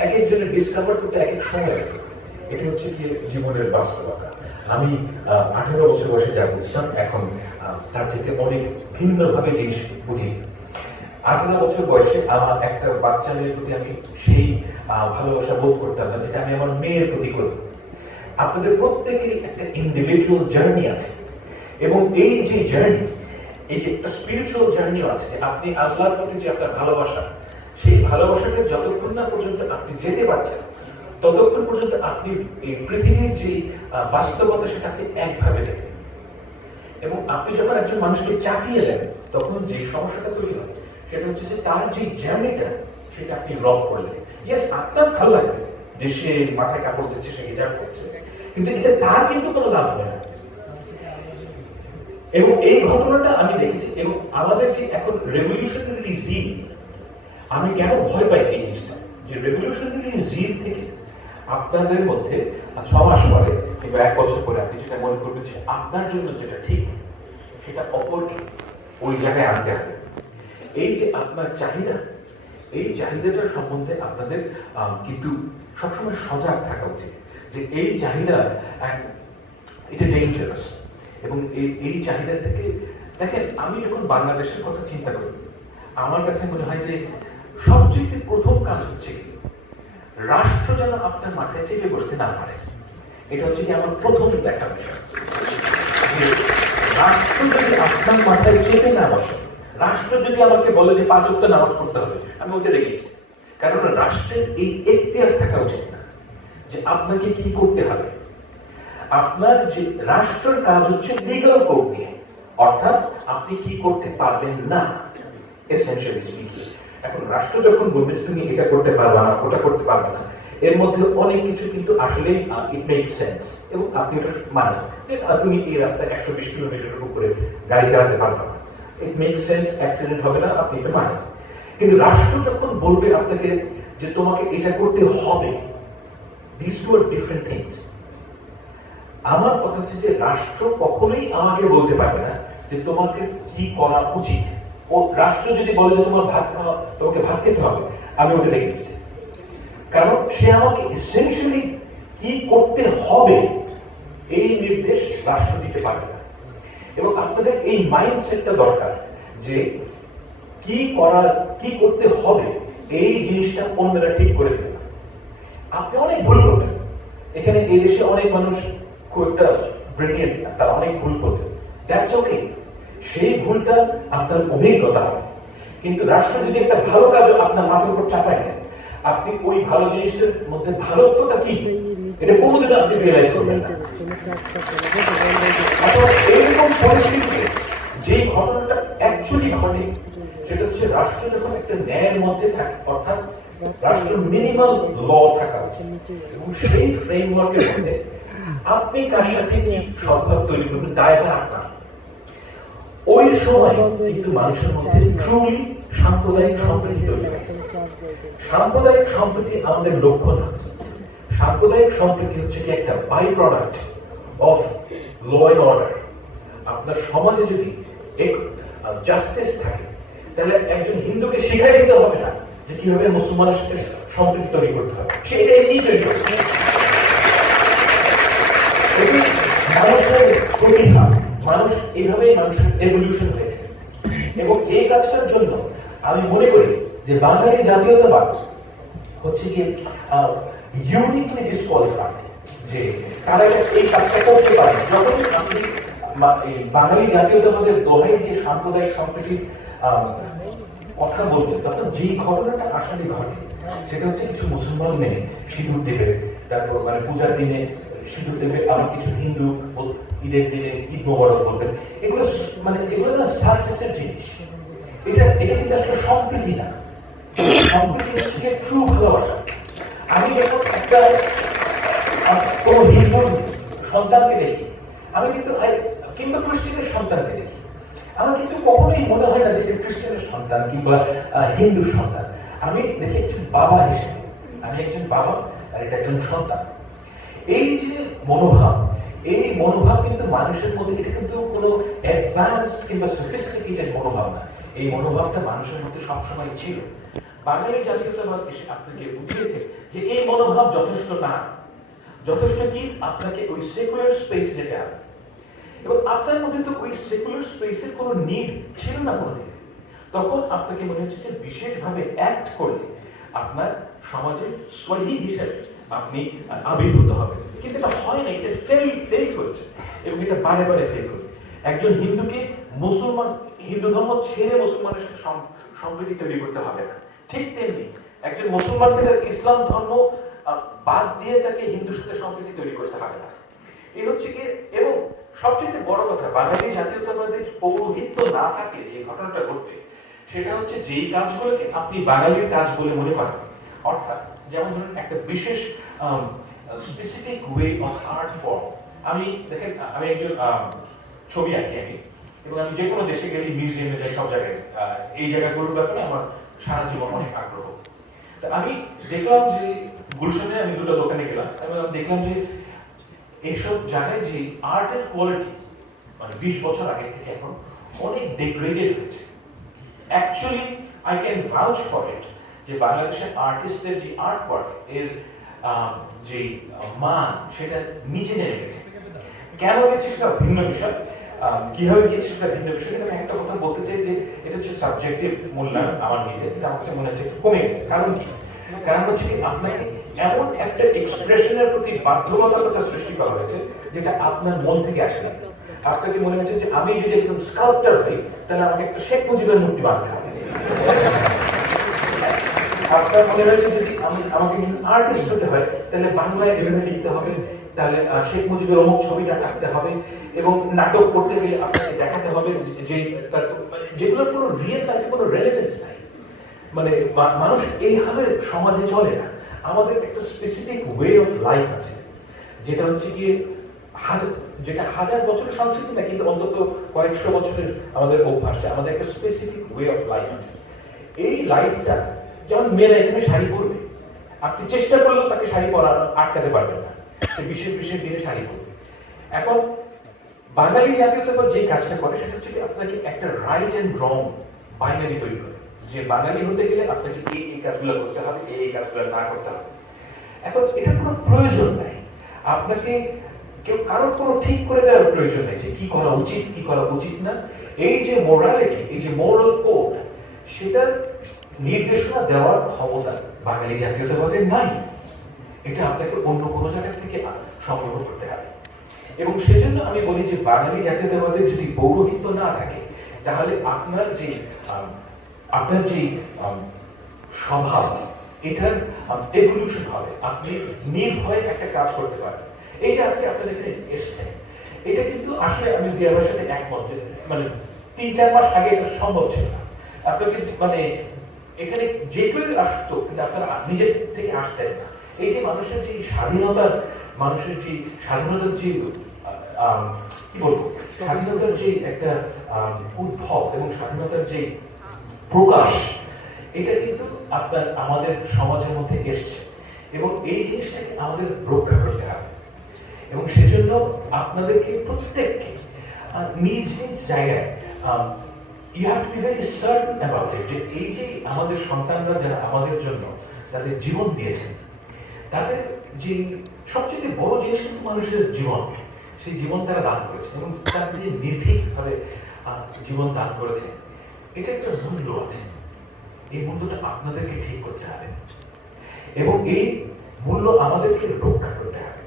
এক একজনের ডিসকভার করতে এক এক সময় লাগে। এটা হচ্ছে কি জীবনের বাস্তবতা। আমি 18 বছর বয়সে যা বুঝতাম এখন তার থেকে অনেক ভিন্নভাবে জিনিস বুঝি। 18 বছর বয়সে আমার একটা বাচ্চা মেয়ের প্রতি আমি সেই ভালোবাসা বোধ করতাম না যেটা আমি আমার মেয়ের প্রতি করি। আপনাদের প্রত্যেকেরই একটা ইন্ডিভিজুয়াল জার্নি আছে, এবং এই যে জার্নি, এই যে একটা স্পিরিচুয়াল জার্নিও আছে, যে আপনি আল্লাহর প্রতি যে আপনার ভালোবাসা, সেই ভালোবাসাটা যতক্ষণ না পর্যন্ত আপনি যেতে পারছেন ততক্ষণ পর্যন্ত আপনি এই পৃথিবীর যে বাস্তবতা সেটা আপনি একভাবে দেখেন। এবং আপনি যখন একজন মানুষকে চাপিয়ে দেন তখন যে সমস্যাটা তৈরি হয় সেটা হচ্ছে যে তার যে জার্নিটা সেটা আপনি রব করলেন। ইয়েস, আপনার ভালো লাগবে যে সে মাথায় কাপড় দিচ্ছে, সে হিজাব করছে, কিন্তু এটা তার কিন্তু কোনো লাভ হয় না। এবং এই ঘটনাটা আমি দেখেছি। এবং আমাদের যে এখন রেভলিউশনারি জিল, আমি কেন ভয় পাই এই জিনিসটা, যে রেভলিউশনারি জিল থেকে আপনাদের মধ্যে 6 মাস পরে কিংবা 1 বছর পরে আপনি যেটা মনে করবেন যে আপনার জন্য যেটা ঠিক সেটা অপরকে ওই জায়গায় আনতে হবে। এই যে আপনার চাহিদা, এই চাহিদাটার সম্বন্ধে আপনাদের কিন্তু সবসময় সজাগ থাকা উচিত যে এই চাহিদা এটা ডেঞ্জারাস। এবং এই চাহিদা থেকে দেখেন, আমি যখন বাংলাদেশের কথা চিন্তা করি আমার কাছে মনে হয় যে সবচেয়ে প্রথম কাজ হচ্ছে রাষ্ট্র যেন আপনার মাথায় চেপে বসতে না পারে। এটা হচ্ছে কি আমার প্রথম দেখা বিষয়। রাষ্ট্র যদি আপনার মাথায় চেপে না বসে, রাষ্ট্র যদি আমাকে বলে যে 5 ওয়াক্ত নামাজ পড়তে হবে, আমি ওটা রেখেছি। কারণ রাষ্ট্রের এই এখতিয়ার থাকা উচিত না যে আপনাকে কি করতে হবে। আপনার যে রাষ্ট্রের কাজ হচ্ছে লিগাল কোড নিয়ে, অর্থাৎ আপনি কি করতে পারবেন না, এসেনশিয়ালি স্পিকিং। এখন রাষ্ট্র যখন বলবে তুমি এটা করতে পারবে না, ওটা করতে পারবে না, এর মধ্যে অনেক কিছু কিন্তু আসলে ইট মেক সেন্স, এবং আপনি ওটা মানেন। তুমি এই রাস্তায় 120 কিলোমিটারের উপরে গাড়ি চালাতে পারবে না, ইট মেক সেন্স, অ্যাক্সিডেন্ট হবে না, আপনি এটা মানেন। কিন্তু রাষ্ট্র যখন বলবে আপনাকে যে তোমাকে এটা করতে হবে, this two are different things. আমার কথা হচ্ছে যে রাষ্ট্র কখনোই আমাকে বলতে পারবে না যে তোমাকে কি করা উচিত। ও রাষ্ট্র যদি বলে যে তোমার ভাত খাওয়া, তোমাকে ভাত খেতে হবে, আমি ওটা রেখেছি। কারণ সে আমাকে এসেনশিয়ালি কি করতে হবে এই নির্দেশ রাষ্ট্র দিতে পারবে না। এবং আপনাদের এই মাইন্ডসেটটা দরকার যে কি করতে হবে এই জিনিসটা অন্যরা ঠিক করে দেবে। আপনি অনেক ভুল করবেন, এখানে এই দেশে অনেক মানুষ খুব একটা ব্রিলিয়েন্ট, তারা অনেক ভুল করবে, দ্যাটস ওকে, সেই ভুলটা আপনার অভিজ্ঞতা হবে। কিন্তু রাষ্ট্র যদি একটা ভালো কাজও আপনার মাথার উপর চাপায় দেয়, আপনি ওই ভালো জিনিসটার মধ্যে ভালোত্বটা কি এটা কোনোদিন আপনি রিয়েলাইজ করবেন না। এইরকম পরিস্থিতিতে যে ঘটনাটা অ্যাকচুয়ালি ঘটে সেটা হচ্ছে রাষ্ট্র যখন একটা ন্যায়ের মধ্যে থাকে, অর্থাৎ রাষ্ট্র মিনিমাল ল থাকা উচিত, এবং সেই ফ্রেমওয়ার্কের মধ্যে আপনি কার সাথে কি সদ্ভাব তৈরি করবেন দায়ভার আপনার। ওই সময় কিন্তু মানুষের মধ্যে ট্রুলি সাম্প্রদায়িক সম্প্রীতি তৈরি হয়। সাম্প্রদায়িক সম্প্রীতি আমাদের লক্ষ্য না, সাম্প্রদায়িক সম্প্রীতি হচ্ছে কি একটা by product of law and order. আপনার সমাজে যদি জাস্টিস থাকে তাহলে একজন হিন্দুকে শিখাই দিতে হবে না যে কিভাবে মুসলমানের সাথে সম্প্রীতি তৈরি করতে হবে, সে এটা এমনি তৈরি করতে হবে। মানুষের প্রতিভা, মানুষ এইভাবেই মানুষের এভলিউশন হয়েছে। এবং এই কাজটার জন্য আমি মনে করি যে বাঙালি জাতীয়তাবাদ হচ্ছে কি ইউনিকলি ডিসকোয়ালিফাইড, যে তারা এই কাজটা করতে পারে। যখন আপনি এই বাঙালি জাতীয়তাবাদের দোহাই দিয়ে সাম্প্রদায়িক সম্প্রীতির কথা বলবেন, তখন যেই ঘটনাটা আসলে ঘটে সেটা হচ্ছে কিছু মুসলমান মেয়ে সিঁদুর দেবে, তারপর মানে পূজার দিনে সিঁদুর দেবে, আবার কিছু হিন্দু ঈদের দিনে ঈদ মোবারক বলবেন। এগুলো না সারফেসের জিনিস, এটা কিন্তু আসলে সম্প্রীতি না। সম্প্রীতি হচ্ছে ট্রু ভালোবাসা। আমি যখন একটা কোনো হিন্দুর সন্তানকে দেখি, আমি কিন্তু কিংবা খ্রিস্টানের সন্তানকে দেখি, আমার কিন্তু কখনোই মনে হয় না যে এটা খ্রিস্টানের সন্তান কিংবা হিন্দুর সন্তান। আমি দেখি একজন বাবা হিসেবে, আমি একজন বাবা আর এটা একজন সন্তান। এই যে মনোভাব, এই মনোভাব কিন্তু মানুষের মধ্যে, এটা কিন্তু কোনো অ্যাডভান্সড কিংবা সফিস্টিকেটেড মনোভাব না। এই মনোভাবটা মানুষের মধ্যে সবসময় ছিল। বাঙালি জাতীয়তাবাদ এসে আপনাকে বুঝিয়েছে যে এই মনোভাব যথেষ্ট না, যথেষ্ট কি আপনাকে ওই সেকুলার স্পেস যেতে হবে। এবং আপনার মধ্যে তো ওই সেকুলার স্পেসের কোনো নিড ছিল না কোনোদিন। তখন আপনাকে মনে হচ্ছে যে বিশেষভাবে অ্যাক্ট করলে আপনার সমাজে সহি হিসেবে আপনি আবির্ভূত হবেন, কিন্তু এটা হয় না, এটা ফেল করেছে এবং এটা বারে বারে ফেল করবে। একজন হিন্দুকে মুসলমান, হিন্দু ধর্ম ছেড়ে মুসলমানের সাথে সম্প্রীতি তৈরি করতে হবে না। ঠিক তেমনি একজন মুসলমানকে তার ইসলাম ধর্ম বাদ দিয়ে তাকে হিন্দুর সাথে সম্প্রীতি তৈরি করতে হবে না। এই হচ্ছে কি, এবং সবচেয়ে বড় কথা, বাঙালি জাতীয়তাবাদের পৌরোহিত্য না থাকলে যে ঘটনাটা ঘটবে সেটা হচ্ছে যেই কাজগুলোকে আপনি বাঙালির কাজ বলে মনে করেন, অর্থাৎ যেমন ধরুন একটা বিশেষ specific way of art form. আমি দেখেন, আমি একজন ছবি আঁকি আমি, এবং আমি যে কোনো দেশে গেলে মিউজিয়ামে যাই, সব জায়গায় এই জায়গাগুলোর ব্যাপারে আমার সারা জীবন অনেক আগ্রহ। তা আমি দেখলাম যে গুলশানে আমি দুটো দোকানে গেলাম এবং আমি দেখলাম যে এইসব জায়গায় যে আর্টের কোয়ালিটি মানে 20 বছর আগে থেকে এখন অনেক ডিগ্রেডেড হয়েছে। Actually I can ভাউচ for it যে বাংলাদেশের আর্টিস্টের যে আর্ট ওয়ার্ক এর যে মান সেটা নিচে নেমে গেছে। কেন গেছে সেটা ভিন্ন বিষয়, কিভাবে গিয়েছে সেটা ভিন্ন বিষয়। কিন্তু আমি একটা কথা বলতে চাই যে এটা হচ্ছে সাবজেক্টিভ মূল্যায়ন আমার নিজের, যেটা আমার কাছে মনে হচ্ছে একটু কমে গেছে। কারণ কি? কারণ হচ্ছে কি, আপনাকে এমন একটা এক্সপ্রেশনের প্রতি বাধ্যবাধকতা সৃষ্টি করা হয়েছে যেটা আপনার মন থেকে আসে না। আপনাকে মনে হচ্ছে যে আমি যদি একদম স্কাল্পচার হই তাহলে আমাকে একটা শেখ মুজিবের মূর্তি বানাতে হবে। আপনার মনে হয়েছে যদি আমাকে আর্টিস্ট হতে হয় তাহলে বাংলায় এভাবে লিখতে হবে, তাহলে শেখ মুজিবের অমুক ছবিটা আঁকতে হবে, এবং নাটক করতে গেলে আপনাকে দেখাতে হবে যে যেগুলোর কোনো রিয়েল লাইফে কোনো রেলেভেন্স নাই। মানে মানুষ এইভাবে সমাজে চলে না। আমাদের একটা স্পেসিফিক ওয়ে অফ লাইফ আছে, যেটা হচ্ছে গিয়ে যেটা হাজার বছরের সংস্কৃতি না, কিন্তু অন্তত কয়েকশো বছরের আমাদের অভ্যাস, আমাদের একটা স্পেসিফিক ওয়ে অফ লাইফ আছে। এই লাইফটা, যেমন মেয়েরা এখানে শাড়ি পরবে, আপনি চেষ্টা করলেও তাকে শাড়ি পরা আটকাতে পারবেন না, সে বিশেষ দিনে শাড়ি পরবে। এখন বাঙালি জাতীয়তাবাদ যে কাজটা করে সেটা হচ্ছে আপনাকে একটা রাইট অ্যান্ড রং বাইনারি তৈরি করে, যে বাঙালি হতে গেলে আপনাকে এই কাজগুলো করতে হবে, এই কাজগুলো না করতে হবে। এখন এটা কোনো প্রয়োজন নাই, আপনাকে কেউ কারোর কোনো ঠিক করে দেওয়ার প্রয়োজন নেই যে কি করা উচিত কি করা উচিত না। এই যে মোরালিটি, এই যে মোরাল কোড, সেটার নির্দেশনা দেওয়ার ক্ষমতা বাঙালি জাতীয়তাবাদের নাই। এটা আপনাকে অন্য কোনো জায়গা থেকে সংগ্রহ করতে হবে। এবং সেজন্য আমি বলি যে বাঙালি জাতীয়তাবাদের যদি পৌরোহিত্য না থাকে তাহলে আপনার যে স্বভাব, এটার এভলিউশন হবে, আপনি নির্ভয়ে একটা কাজ করতে পারেন। এই যে আজকে আপনাদের এখানে এসছেন, এটা কিন্তু আসলে আমি জিয়াবার সাথে একমত, মানে 3-4 মাস আগে এটা সম্ভব ছিল না। আপনাকে মানে এখানে যে কেউ আসতো, কিন্তু আপনারা নিজের থেকে আসতেন না। এই যে মানুষের যে স্বাধীনতার যে কি বলবো, স্বাধীনতার যে একটা উদ্ভব এবং স্বাধীনতার যে প্রকাশ, এটা কিন্তু আমাদের সমাজের মধ্যে এসছে, এবং এই জিনিসটাকে আমাদের রক্ষা করতে হবে। এবং সেজন্য আপনাদেরকে প্রত্যেককে নিজ নিজ জায়গায় you have to be very certain about it, যে এই যে আমাদের সন্তানরা যারা আমাদের জন্য তাদের জীবন দিয়েছেন, তাদের যে সবচেয়ে বড় জিনিস কিন্তু মানুষের জীবন, সেই জীবন তারা দান করেছে এবং তার যে নির্ভীকভাবে জীবন দান করেছে, এটা একটা মূল্য আছে। এই মূল্যটা আপনাদেরকে ঠিক করতে হবে এবং এই মূল্য আমাদেরকে রক্ষা করতে হবে।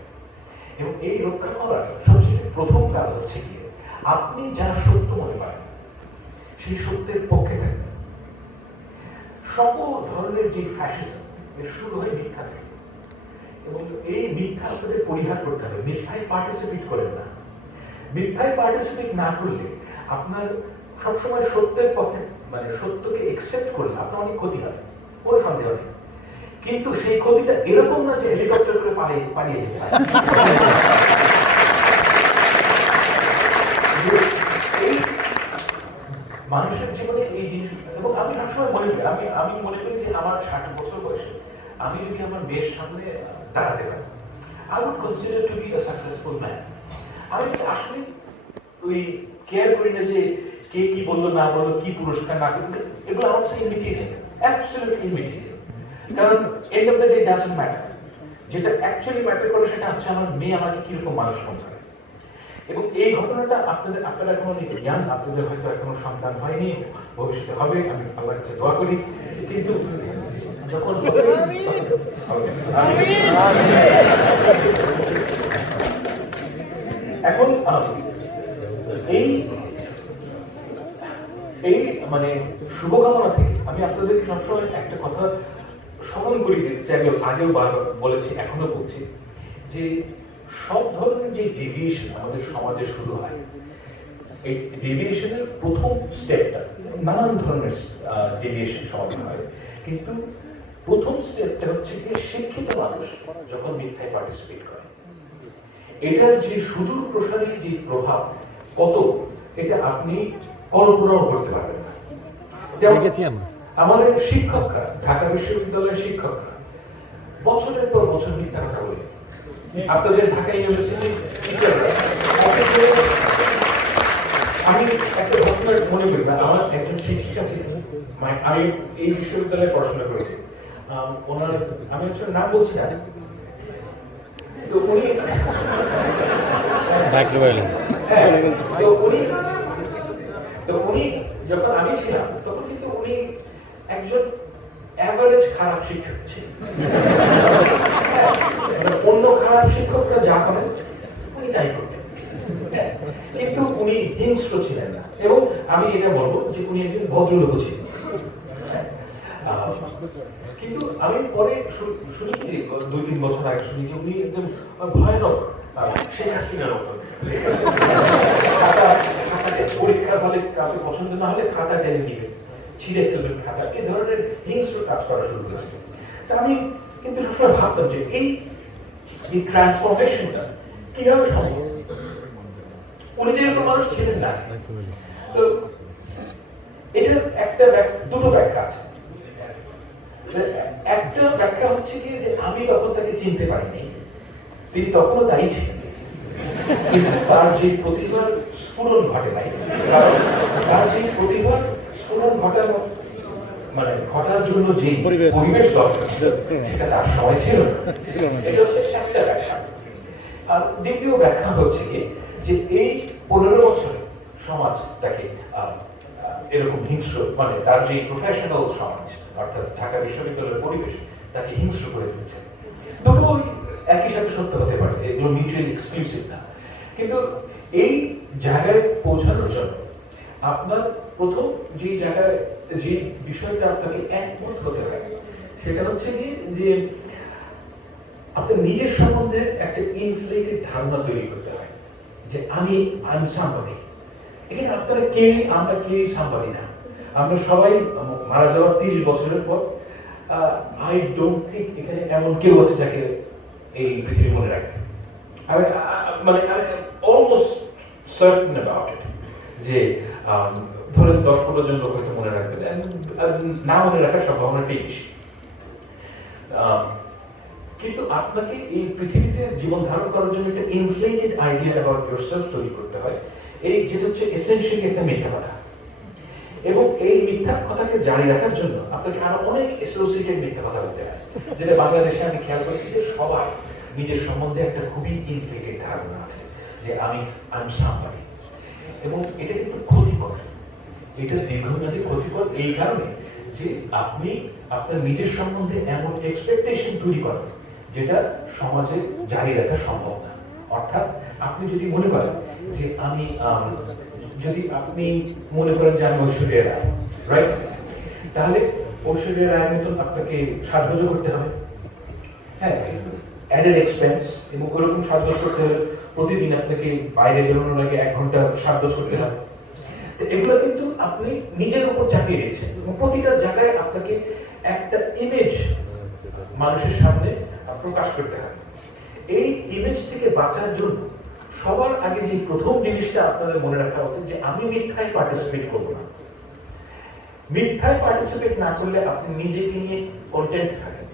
এবং এই রক্ষা করার সবচেয়ে প্রথম কাজ হচ্ছে কি, আপনি যা সত্য মনে করেন সেই সত্যের পক্ষে থাকবেন। সকল ধরনের যে ফ্যাশন এর শুরু হয় মিথ্যা থেকে, এবং এই মিথ্যা আপনাদের পরিহার করতে হবে। মিথ্যায় পার্টিসিপেট করেন না। মিথ্যায় পার্টিসিপেট না করলে আপনার সবসময় সত্যের পথে, মানে সত্যকে একসেপ্ট করলে আপনার অনেক ক্ষতি হবে, কোনো সন্দেহ নেই। কিন্তু সেই ক্ষতিটা এরকম না যে হেলিকপ্টার করে পালিয়ে যেতে হয়। মানুষের জীবনে এই জিনিস, এবং আমি সবসময় মনে করি, আমি মনে করি যে আমার 60 বছর বয়সে আমি যদি আমার মেয়ের সামনে দাঁড়াতে পারি, I would consider to be a successful man. আমি আসলে ওই কেয়ার করি না যে কে কি বললো না বললো, কি পুরস্কার না করলো, এগুলো আমার কাছে ইমিটেরিয়াল, অ্যাবসলিউটলি ইমিটেরিয়াল। কারণ end of the day doesn't matter. যেটা অ্যাকচুয়ালি ম্যাটার করে সেটা হচ্ছে আমার মেয়ে আমাকে কিরকম মানুষ মনে করে। এবং এই ঘটনাটা আপনারা এখনো অনেক জ্ঞান, আপনাদের হয়তো এখনো সন্তান হয়নি, ভবিষ্যতে হবে, আমি আল্লাহর কাছে দোয়া করি। কিন্তু যখন এখন এই মানে শুভকামনা থেকে আমি আপনাদেরকে সবসময় একটা কথা স্মরণ করি, যে আমি আগেও বলেছি, এখনো বলছি, যে সব ধরনের যে ডেভিয়েশন আমাদের সমাজে শুরু হয়, এই ডেভিয়েশনের প্রথম স্টেপটা, নানান ধরনের ডেভিয়েশন সমাজে হয়, কিন্তু প্রথম স্টেপটা হচ্ছে যে শিক্ষিত মানুষ যখন মিথ্যায় পার্টিসিপেট করে, এটার যে সুদূর প্রসারী যে প্রভাব কত, এটা আপনি কল্পনাও করতে পারবেন না। আমাদের শিক্ষকরা, ঢাকা বিশ্ববিদ্যালয়ের শিক্ষকরা বছরের পর বছর মিথ্যা কথা বলে, আপনাদের ঢাকা ইউনিভার্সিটি আমি একটা ঘটনা মনে করি না, আমার একজন শিক্ষিকা ছিলেন, আমি এই বিশ্ববিদ্যালয়ে পড়াশোনা করেছি, ওনার আমি একজন নাম বলছি না, তো উনি তো উনি যখন আমি ছিলাম তখন কিন্তু উনি একজন অ্যাভারেজ খারাপ শিক্ষক ছিলেন। অন্য খারাপ শিক্ষকরা যা করেন উনি তাই করতেন, কিন্তু উনি হিংস্র ছিলেন না। এবং আমি এটা বলবো যে উনি একজন ভদ্রলোক ছিলেন। কিন্তু আমি পরে শুনি যে 2-3 বছর আগে শুনি যে উনি একদম ভয়ানক শেখ হাসিনার মতো, পরীক্ষার ফলে কাউকে পছন্দ না হলে খাতা টেনে দিবেন, ছিঁড়ে ফেলবেন খাতা, এই ধরনের হিংস্র কাজ করা শুরু করেছে। তা আমি কিন্তু সবসময় ভাবতাম যে এই ট্রান্সফরমেশনটা কিভাবে সম্ভব, উনি যে এরকম মানুষ ছিলেন না। তো এটার দুটো ব্যাখ্যা আছে। একটা ব্যাখ্যা হচ্ছে কি, যে আমি তখন তাকে চিনতে পারিনি, তিনি তখনও তাই ছিলেন, কিন্তু তার যে প্রতিভার স্ফুরণ ঘটে নাই, কারণ তার যে প্রতিভার স্ফুরণ ঘটার জন্য যে পরিবেশ দরকার সেটা তার সময় ছিল না। এটা হচ্ছে একটা ব্যাখ্যা। আর দ্বিতীয় ব্যাখ্যা হচ্ছে কি, যে এই 15 বছরে সমাজ তাকে এরকম হিংস্র, তার যে প্রফেশনাল সমাজ অর্থাৎ ঢাকা বিশ্ববিদ্যালয়ের পরিবেশ তাকে হিংস্র করে তুলছে। দুটোই একই সাথে সত্য হতে পারে, এগুলো মিউচুয়ালি এক্সক্লুসিভ না। কিন্তু এই জায়গায় পৌঁছানোর জন্য আপনার প্রথম যে জায়গায় যে বিষয়টা আপনাকে একমত হতে হয় সেটা হচ্ছে কি, যে আপনার নিজের সম্বন্ধে একটা ইনফ্লেটেড ধারণা তৈরি করতে হয়, যে আমি সাম্পাদি। এখানে আপনারা আমরা কেউই সাম্পাদি না। আমরা সবাই মারা যাওয়ার 30 বছরের পর আই ডোন্ট থিঙ্ক এখানে এমন কেউ আছে যাকে এই পৃথিবী মনে রাখে। অলমোস্ট সার্টেন অ্যাবাউট ইট, যে ধরেন 10-15 জন লোক হয়তো মনে রাখবেন, না মনে রাখার সম্ভাবনাটাই বেশি। কিন্তু আপনাকে এই পৃথিবীতে জীবন ধারণ করার জন্য একটা ইনফ্লেটেড আইডিয়া অ্যাবাউট ইয়োরসেলফ তৈরি করতে হয়, এই যেটা হচ্ছে এসেনশিয়ালি একটা মিথ্যা কথা। এবং এই মিথ্যা কথাকে জারি রাখার জন্য আপনাকে আরো অনেক অ্যাসোসিয়েটেড মিথ্যা কথা বলতে হয়, যেটা বাংলাদেশে আমি খেয়াল করেছি যে সবার নিজের সম্বন্ধে একটা খুবই ইনফ্লেটেড ধারণা আছে, যে আমি সাম্পাদি। এবং এটা কিন্তু ক্ষতিকর, এটা দীর্ঘমেয়াদী ক্ষতিকর এই কারণে যে আপনি আপনার নিজের সম্বন্ধে এমন এক্সপেকটেশন তৈরি করেন যেটা সমাজে জারি রাখা সম্ভব না। অর্থাৎ আপনি যদি মনে করেন যে আমি ঐশ্বরিয়া রায়, রাইট, তাহলে ঐশ্বরিয়া রায়ের মতন আপনাকে সাজগোজ করতে হবে, হ্যাঁ, অ্যাডেড এক্সপেন্স, এবং ওরকম সাজগোজ করতে হলে প্রতিদিন আপনাকে বাইরে বেরোনোর আগে 1 ঘন্টা সাজগোজ করতে হবে। এগুলো কিন্তু আপনি নিজের উপর চাপিয়ে দিচ্ছেন, এবং প্রতিটা জায়গায় আপনাকে একটা ইমেজ মানুষের সামনে প্রকাশ করতে হয়। এই ইমেজ থেকে বাঁচার জন্য সবার আগে যে প্রথম জিনিসটা আপনাদের মনে রাখা উচিত, যে আমি মিথ্যায় পার্টিসিপেট করবো না। মিথ্যায় পার্টিসিপেট না করলে আপনি নিজেকে নিয়ে কন্টেন্ট থাকেন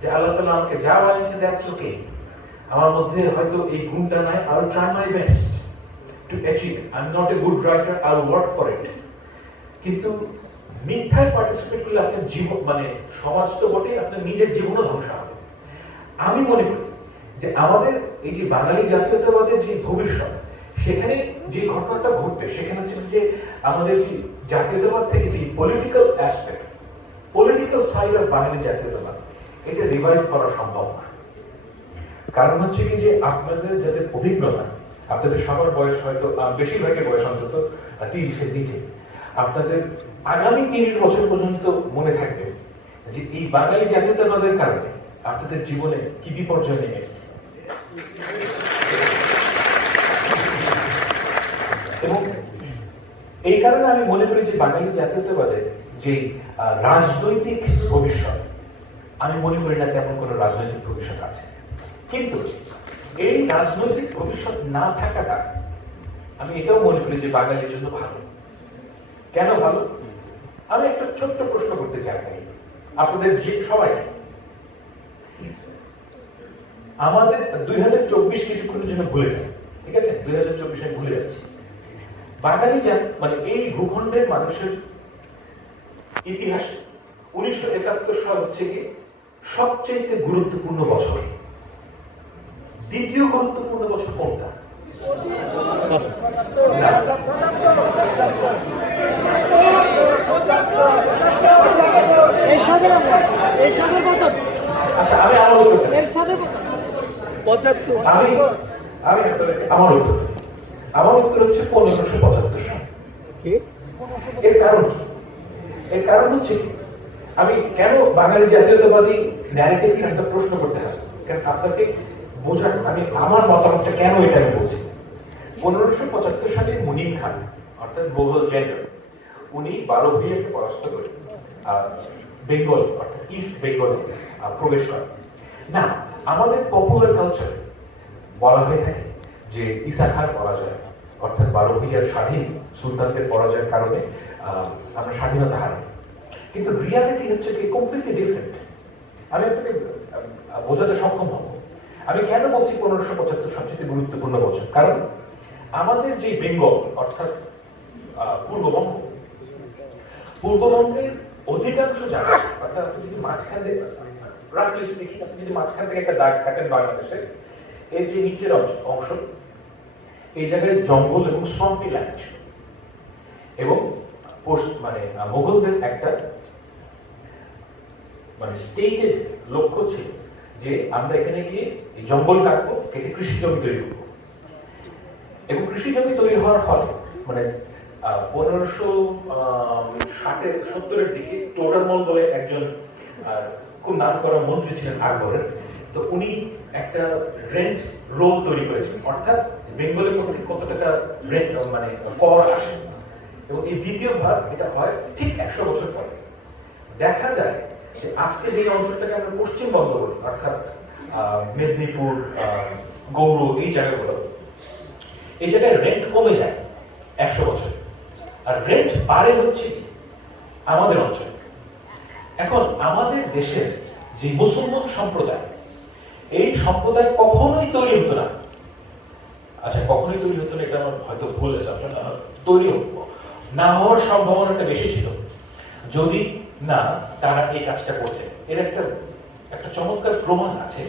যে আল্লাহ তাআলা আমাকে যা বানিয়েছে দ্যাটস ওকে, আমার মধ্যে হয়তো এই গুণটা নাই, I will try my best to achieve it, I am not a good writer, I will work for it. কিন্তু মিথ্যায় পার্টিসিপেট করলে আপনার জীবন মানে সমাজ তো বটে, আপনার নিজের জীবনও ধ্বংস হবে। আমি মনে করি যে আমাদের এই যে বাঙালি জাতীয়তাবাদের যে ভবিষ্যৎ, সেখানে যে ঘটনাটা ঘটবে সেখানে হচ্ছে যে আমাদের যে জাতীয়তাবাদ থেকে যে political aspect, political side of Bengali জাতীয়তাবাদ, এটা রিভাইভ করা সম্ভব না। কারণ হচ্ছে কি যে আপনাদের যাদের অভিজ্ঞতা, আপনাদের সবার বয়স হয়তো বেশিরভাগের বয়স অন্তত 30-এর নিচে, আপনাদের আগামী 30 বছর পর্যন্ত মনে থাকবে যে এই বাঙালি জাতীয়তাবাদের কারণে আপনাদের জীবনে কি বিপর্যয় নেমে এসেছে। এবং এই কারণে আমি মনে করি যে বাঙালি জাতীয়তাবাদের যে রাজনৈতিক ভবিষ্যৎ, আমি মনে করি না তেমন কোনো রাজনৈতিক ভবিষ্যৎ আছে। কিন্তু এই রাজনৈতিক ভবিষ্যৎ না থাকাটা আমি এটাও মনে করি যে বাঙালির জন্য ভালো। কেন ভালো? আমি একটা ছোট্ট প্রশ্ন করতে চাই আপনাদের যে সবাই, আমাদের 2024 কিছুক্ষণের জন্য ভুলে যায়, ঠিক আছে? 2024 ভুলে যাচ্ছি। বাঙালি মানে এই ভূখণ্ডের মানুষের ইতিহাসে 1971 সাল হচ্ছে কি সবচেয়ে গুরুত্বপূর্ণ বছর। দ্বিতীয় গুরুত্বপূর্ণ বছর কোনটা? আচ্ছা, আমি আমার উত্তর হচ্ছে 1575 সাল। এর কারণ কি? এর কারণ হচ্ছে আমি কেন বাঙালি জাতীয়তাবাদী ন্যারেটিভ একটা প্রশ্ন করতে হয়, কারণ আপনাকে বোঝার, আমি আমার মতামতটা কেন এটা আমি বলছি। 1575 সালে মুনিম খান অর্থাৎ মোগল জেনারেল, উনি 12 ভূঁইয়াকে পরাস্ত করে বেঙ্গল অর্থাৎ ইস্ট বেঙ্গলে প্রবেশ করেন। না, আমাদের পপুলার কালচার বলা হয়ে থাকে যে ঈসা খান পরাজয় অর্থাৎ 12 ভূঁইয়ার স্বাধীন সুলতানদের পরাজয়ের কারণে আমরা স্বাধীনতা হারাই। কিন্তু রিয়ালিটি হচ্ছে কি কমপ্লিটলি ডিফারেন্ট। আমি আপনাকে বোঝাতে সক্ষম হব। আমি কেন বলছি 1575 সবচেয়ে গুরুত্বপূর্ণ বছর? কারণ আমাদের যে বেঙ্গল অর্থাৎ পূর্ববঙ্গের অধিকাংশ জায়গা, অর্থাৎ আপনি যদি মাঝখান থেকে রাফলি স্পিকিং, আপনি যদি মাঝখান থেকে একটা দাগ কাটেন বাংলাদেশে, এর যে নিচের অংশ, এই জায়গায় জঙ্গল এবং সোয়াম্পি ল্যান্ড ছিল। এবং মানে মোগলদের একটা মানে স্টেটেড লক্ষ্য ছিল যে আমরা এখানে গিয়ে এই জঙ্গল কাটবো, কেটে কৃষি জমি তৈরি করবো। এবং কৃষি জমি তৈরি হওয়ার ফলে মানে 1570-এর দিকে টোডরমল বলে একজন খুব নাম করা মন্ত্রী ছিলেন আকবরের। তো উনি একটা রেন্ট রোল তৈরি করেছেন, অর্থাৎ বেঙ্গলের মধ্যে কত টাকা রেন্ট মানে কর আসে। এবং এই দ্বিতীয় ভাগ এটা হয় ঠিক 100 বছর পরে। দেখা যায় যে আজকে যে অঞ্চলটাকে আমরা পশ্চিমবঙ্গ বলি, অর্থাৎ মেদিনীপুর, গৌড়, এই জায়গাগুলো, এই জায়গায় রেন্ট কমে যায় 100 বছর, আর রেন্ট বাড়ে হচ্ছে আমাদের অঞ্চলে। এখন আমাদের দেশের যে মুসলমান সম্প্রদায়, এই সম্প্রদায় কখনোই তৈরি হতো না। আচ্ছা, কখনোই তৈরি হতো না এটা আমার হয়তো ভুল হয়েছে, তৈরি না হওয়ার সম্ভাবনাটা বেশি ছিল যদি না তারা এই কাজটা করতেন। এর একটা চমৎকার প্রমাণ আছে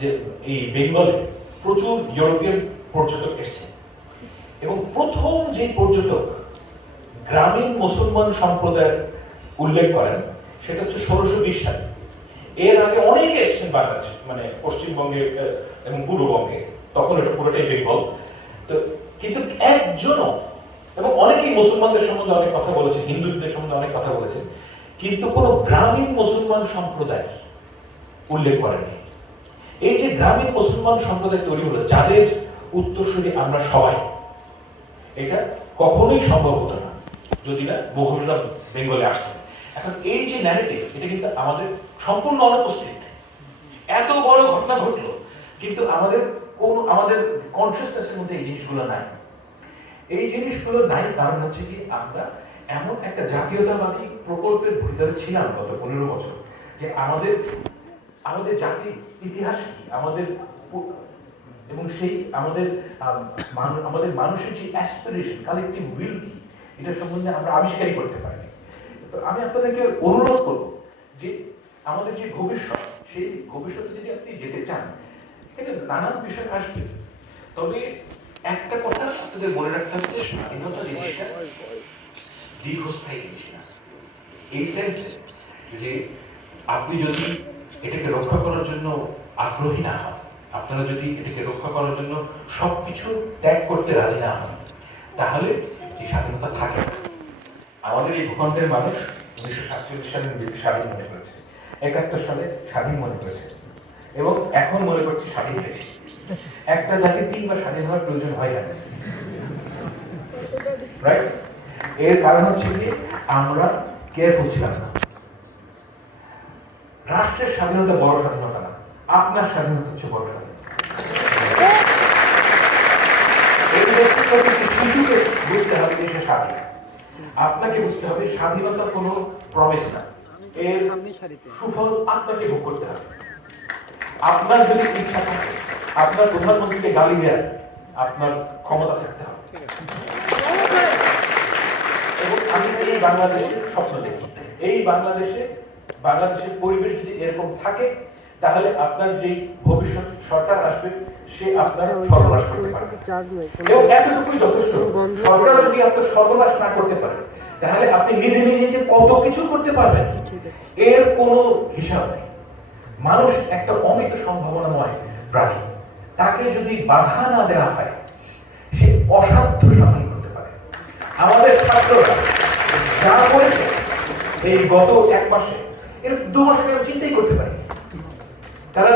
যে এই বেঙ্গলে প্রচুর ইউরোপিয়ান পর্যটক এসছে, এবং প্রথম যে পর্যটক গ্রামীণ মুসলমান সম্প্রদায়ের উল্লেখ করেন সেটা হচ্ছে 1620 সালে। এর আগে অনেকে এসছেন বাংলাদেশ, মানে পশ্চিমবঙ্গে এবং পূর্ববঙ্গে, তখন এটা পুরোটাই বেঙ্গল। তো কিন্তু একজনও, এবং অনেকেই মুসলমানদের সম্বন্ধে অনেক কথা বলেছে, হিন্দুদের সম্বন্ধে অনেক কথা বলেছে, কিন্তু কোনো গ্রামীণ মুসলমান সম্প্রদায় উল্লেখ করেনি। এই যে গ্রামীণ মুসলমান সম্প্রদায় তৈরি হলো, যাদের উত্তরসূরি আমরা সবাই, এটা কখনোই সম্ভব হতো না যদি না মুঘলরা বেঙ্গলে আসতেন। এখন এই যে ন্যারেটিভ, এটা কিন্তু আমাদের সম্পূর্ণ অনুপস্থিত। এত বড় ঘটনা ঘটলো, কিন্তু আমাদের কনসিয়াসনেসের মধ্যে এই জিনিসগুলো নাই। এই জিনিসগুলো নাই কারণ হচ্ছে কি আমরা এমন একটা জাতীয়তাবাদী প্রকল্পের ভিতরে ছিলাম গত 15 বছর, যে আমাদের আমাদের জাতির ইতিহাস কি, আমাদের এবং সেই আমাদের আমাদের মানুষের যে অ্যাসপিরেশন, কালেকটিভ উইল কি, এটা সম্বন্ধে আমরা আবিষ্কারই করতে পারি। তো আমি আপনাদেরকে অনুরোধ করব যে আমাদের যে ভবিষ্যৎ, সেই ভবিষ্যতে যদি আপনি যেতে চান, এখানে নানান বিষয় আসবে, তবে একটা কথা আপনাদের মনে রাখতে হবে, স্বাধীনতা জিনিসটা দীর্ঘস্থায়ী জিনিস না। এই সেন্সে যে আপনি যদি এটাকে রক্ষা করার জন্য আগ্রহী না হন, আপনারা যদি এটাকে রক্ষা করার জন্য সবকিছু ত্যাগ করতে রাজি না হন, তাহলে এই স্বাধীনতা থাকে না। আমাদের এই ভূখণ্ডের মানুষ 1947 সালে নিজেকে স্বাধীন মনে করেছে, 71 সালে স্বাধীন মনে করেছে, এবং এখন মনে করছে স্বাধীন হয়েছে। একটা জাতি 3 বার স্বাধীন হওয়ার প্রয়োজন হয় না, রাইট? এর কারণ হচ্ছে কি, আমরা কেয়ারফুল ছিলাম না। রাষ্ট্রের স্বাধীনতা বড় স্বাধীনতা না, আপনার স্বাধীনতা হচ্ছে বড় স্বাধীনতা। শিশুকে বুঝতে হবে যে সে স্বাধীন, আপনাকে বুঝতে হবে স্বাধীনতা কোনো প্রমিস না, এর সুফল আপনাকে ভোগ করতে হবে। আপনার যদি ইচ্ছা থাকে, আপনার প্রধানমন্ত্রীকে গালি দেওয়ার আপনার ক্ষমতা থাকতে হবে। এবং আমি এই বাংলাদেশের স্বপ্ন দেখি, এই বাংলাদেশের পরিবেশ যদি এরকম থাকে, তাহলে আপনার যে ভবিষ্যৎ সরকার আসবে, সে আপনার সর্বনাশ করতে পারবে। এবং এতটুকুই যথেষ্ট। সরকার যদি আপনার সর্বনাশ না করতে পারে, তাহলে আপনি নিজে নিজে যে কত কিছু করতে পারবেন, এর কোনো হিসাব নেই। মানুষ একটা অমিত সম্ভাবনাময় প্রাণী, তাকে যদি বাধা না দেওয়া হয়, সে অসাধ্য সাধন করতে পারে। আমাদের ছাত্ররা যা করেছে এই গত 1 মাসে, এর 2 মাসে কেউ চিন্তাই করতে পারে। তারা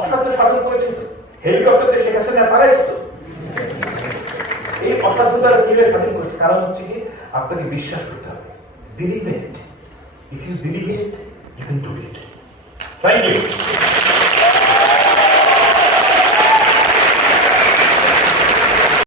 অসাধ্য সাধন করেছে, হেলিকপ্টারে শেখ হাসিনা পালাইছে। এই অসাধ্যতা কিভাবে স্বাধীন করেছে? কারণ হচ্ছে কি, আপনাকে বিশ্বাস করতে হবে। Believe in it, if you believe in it, you can do it. Thank you.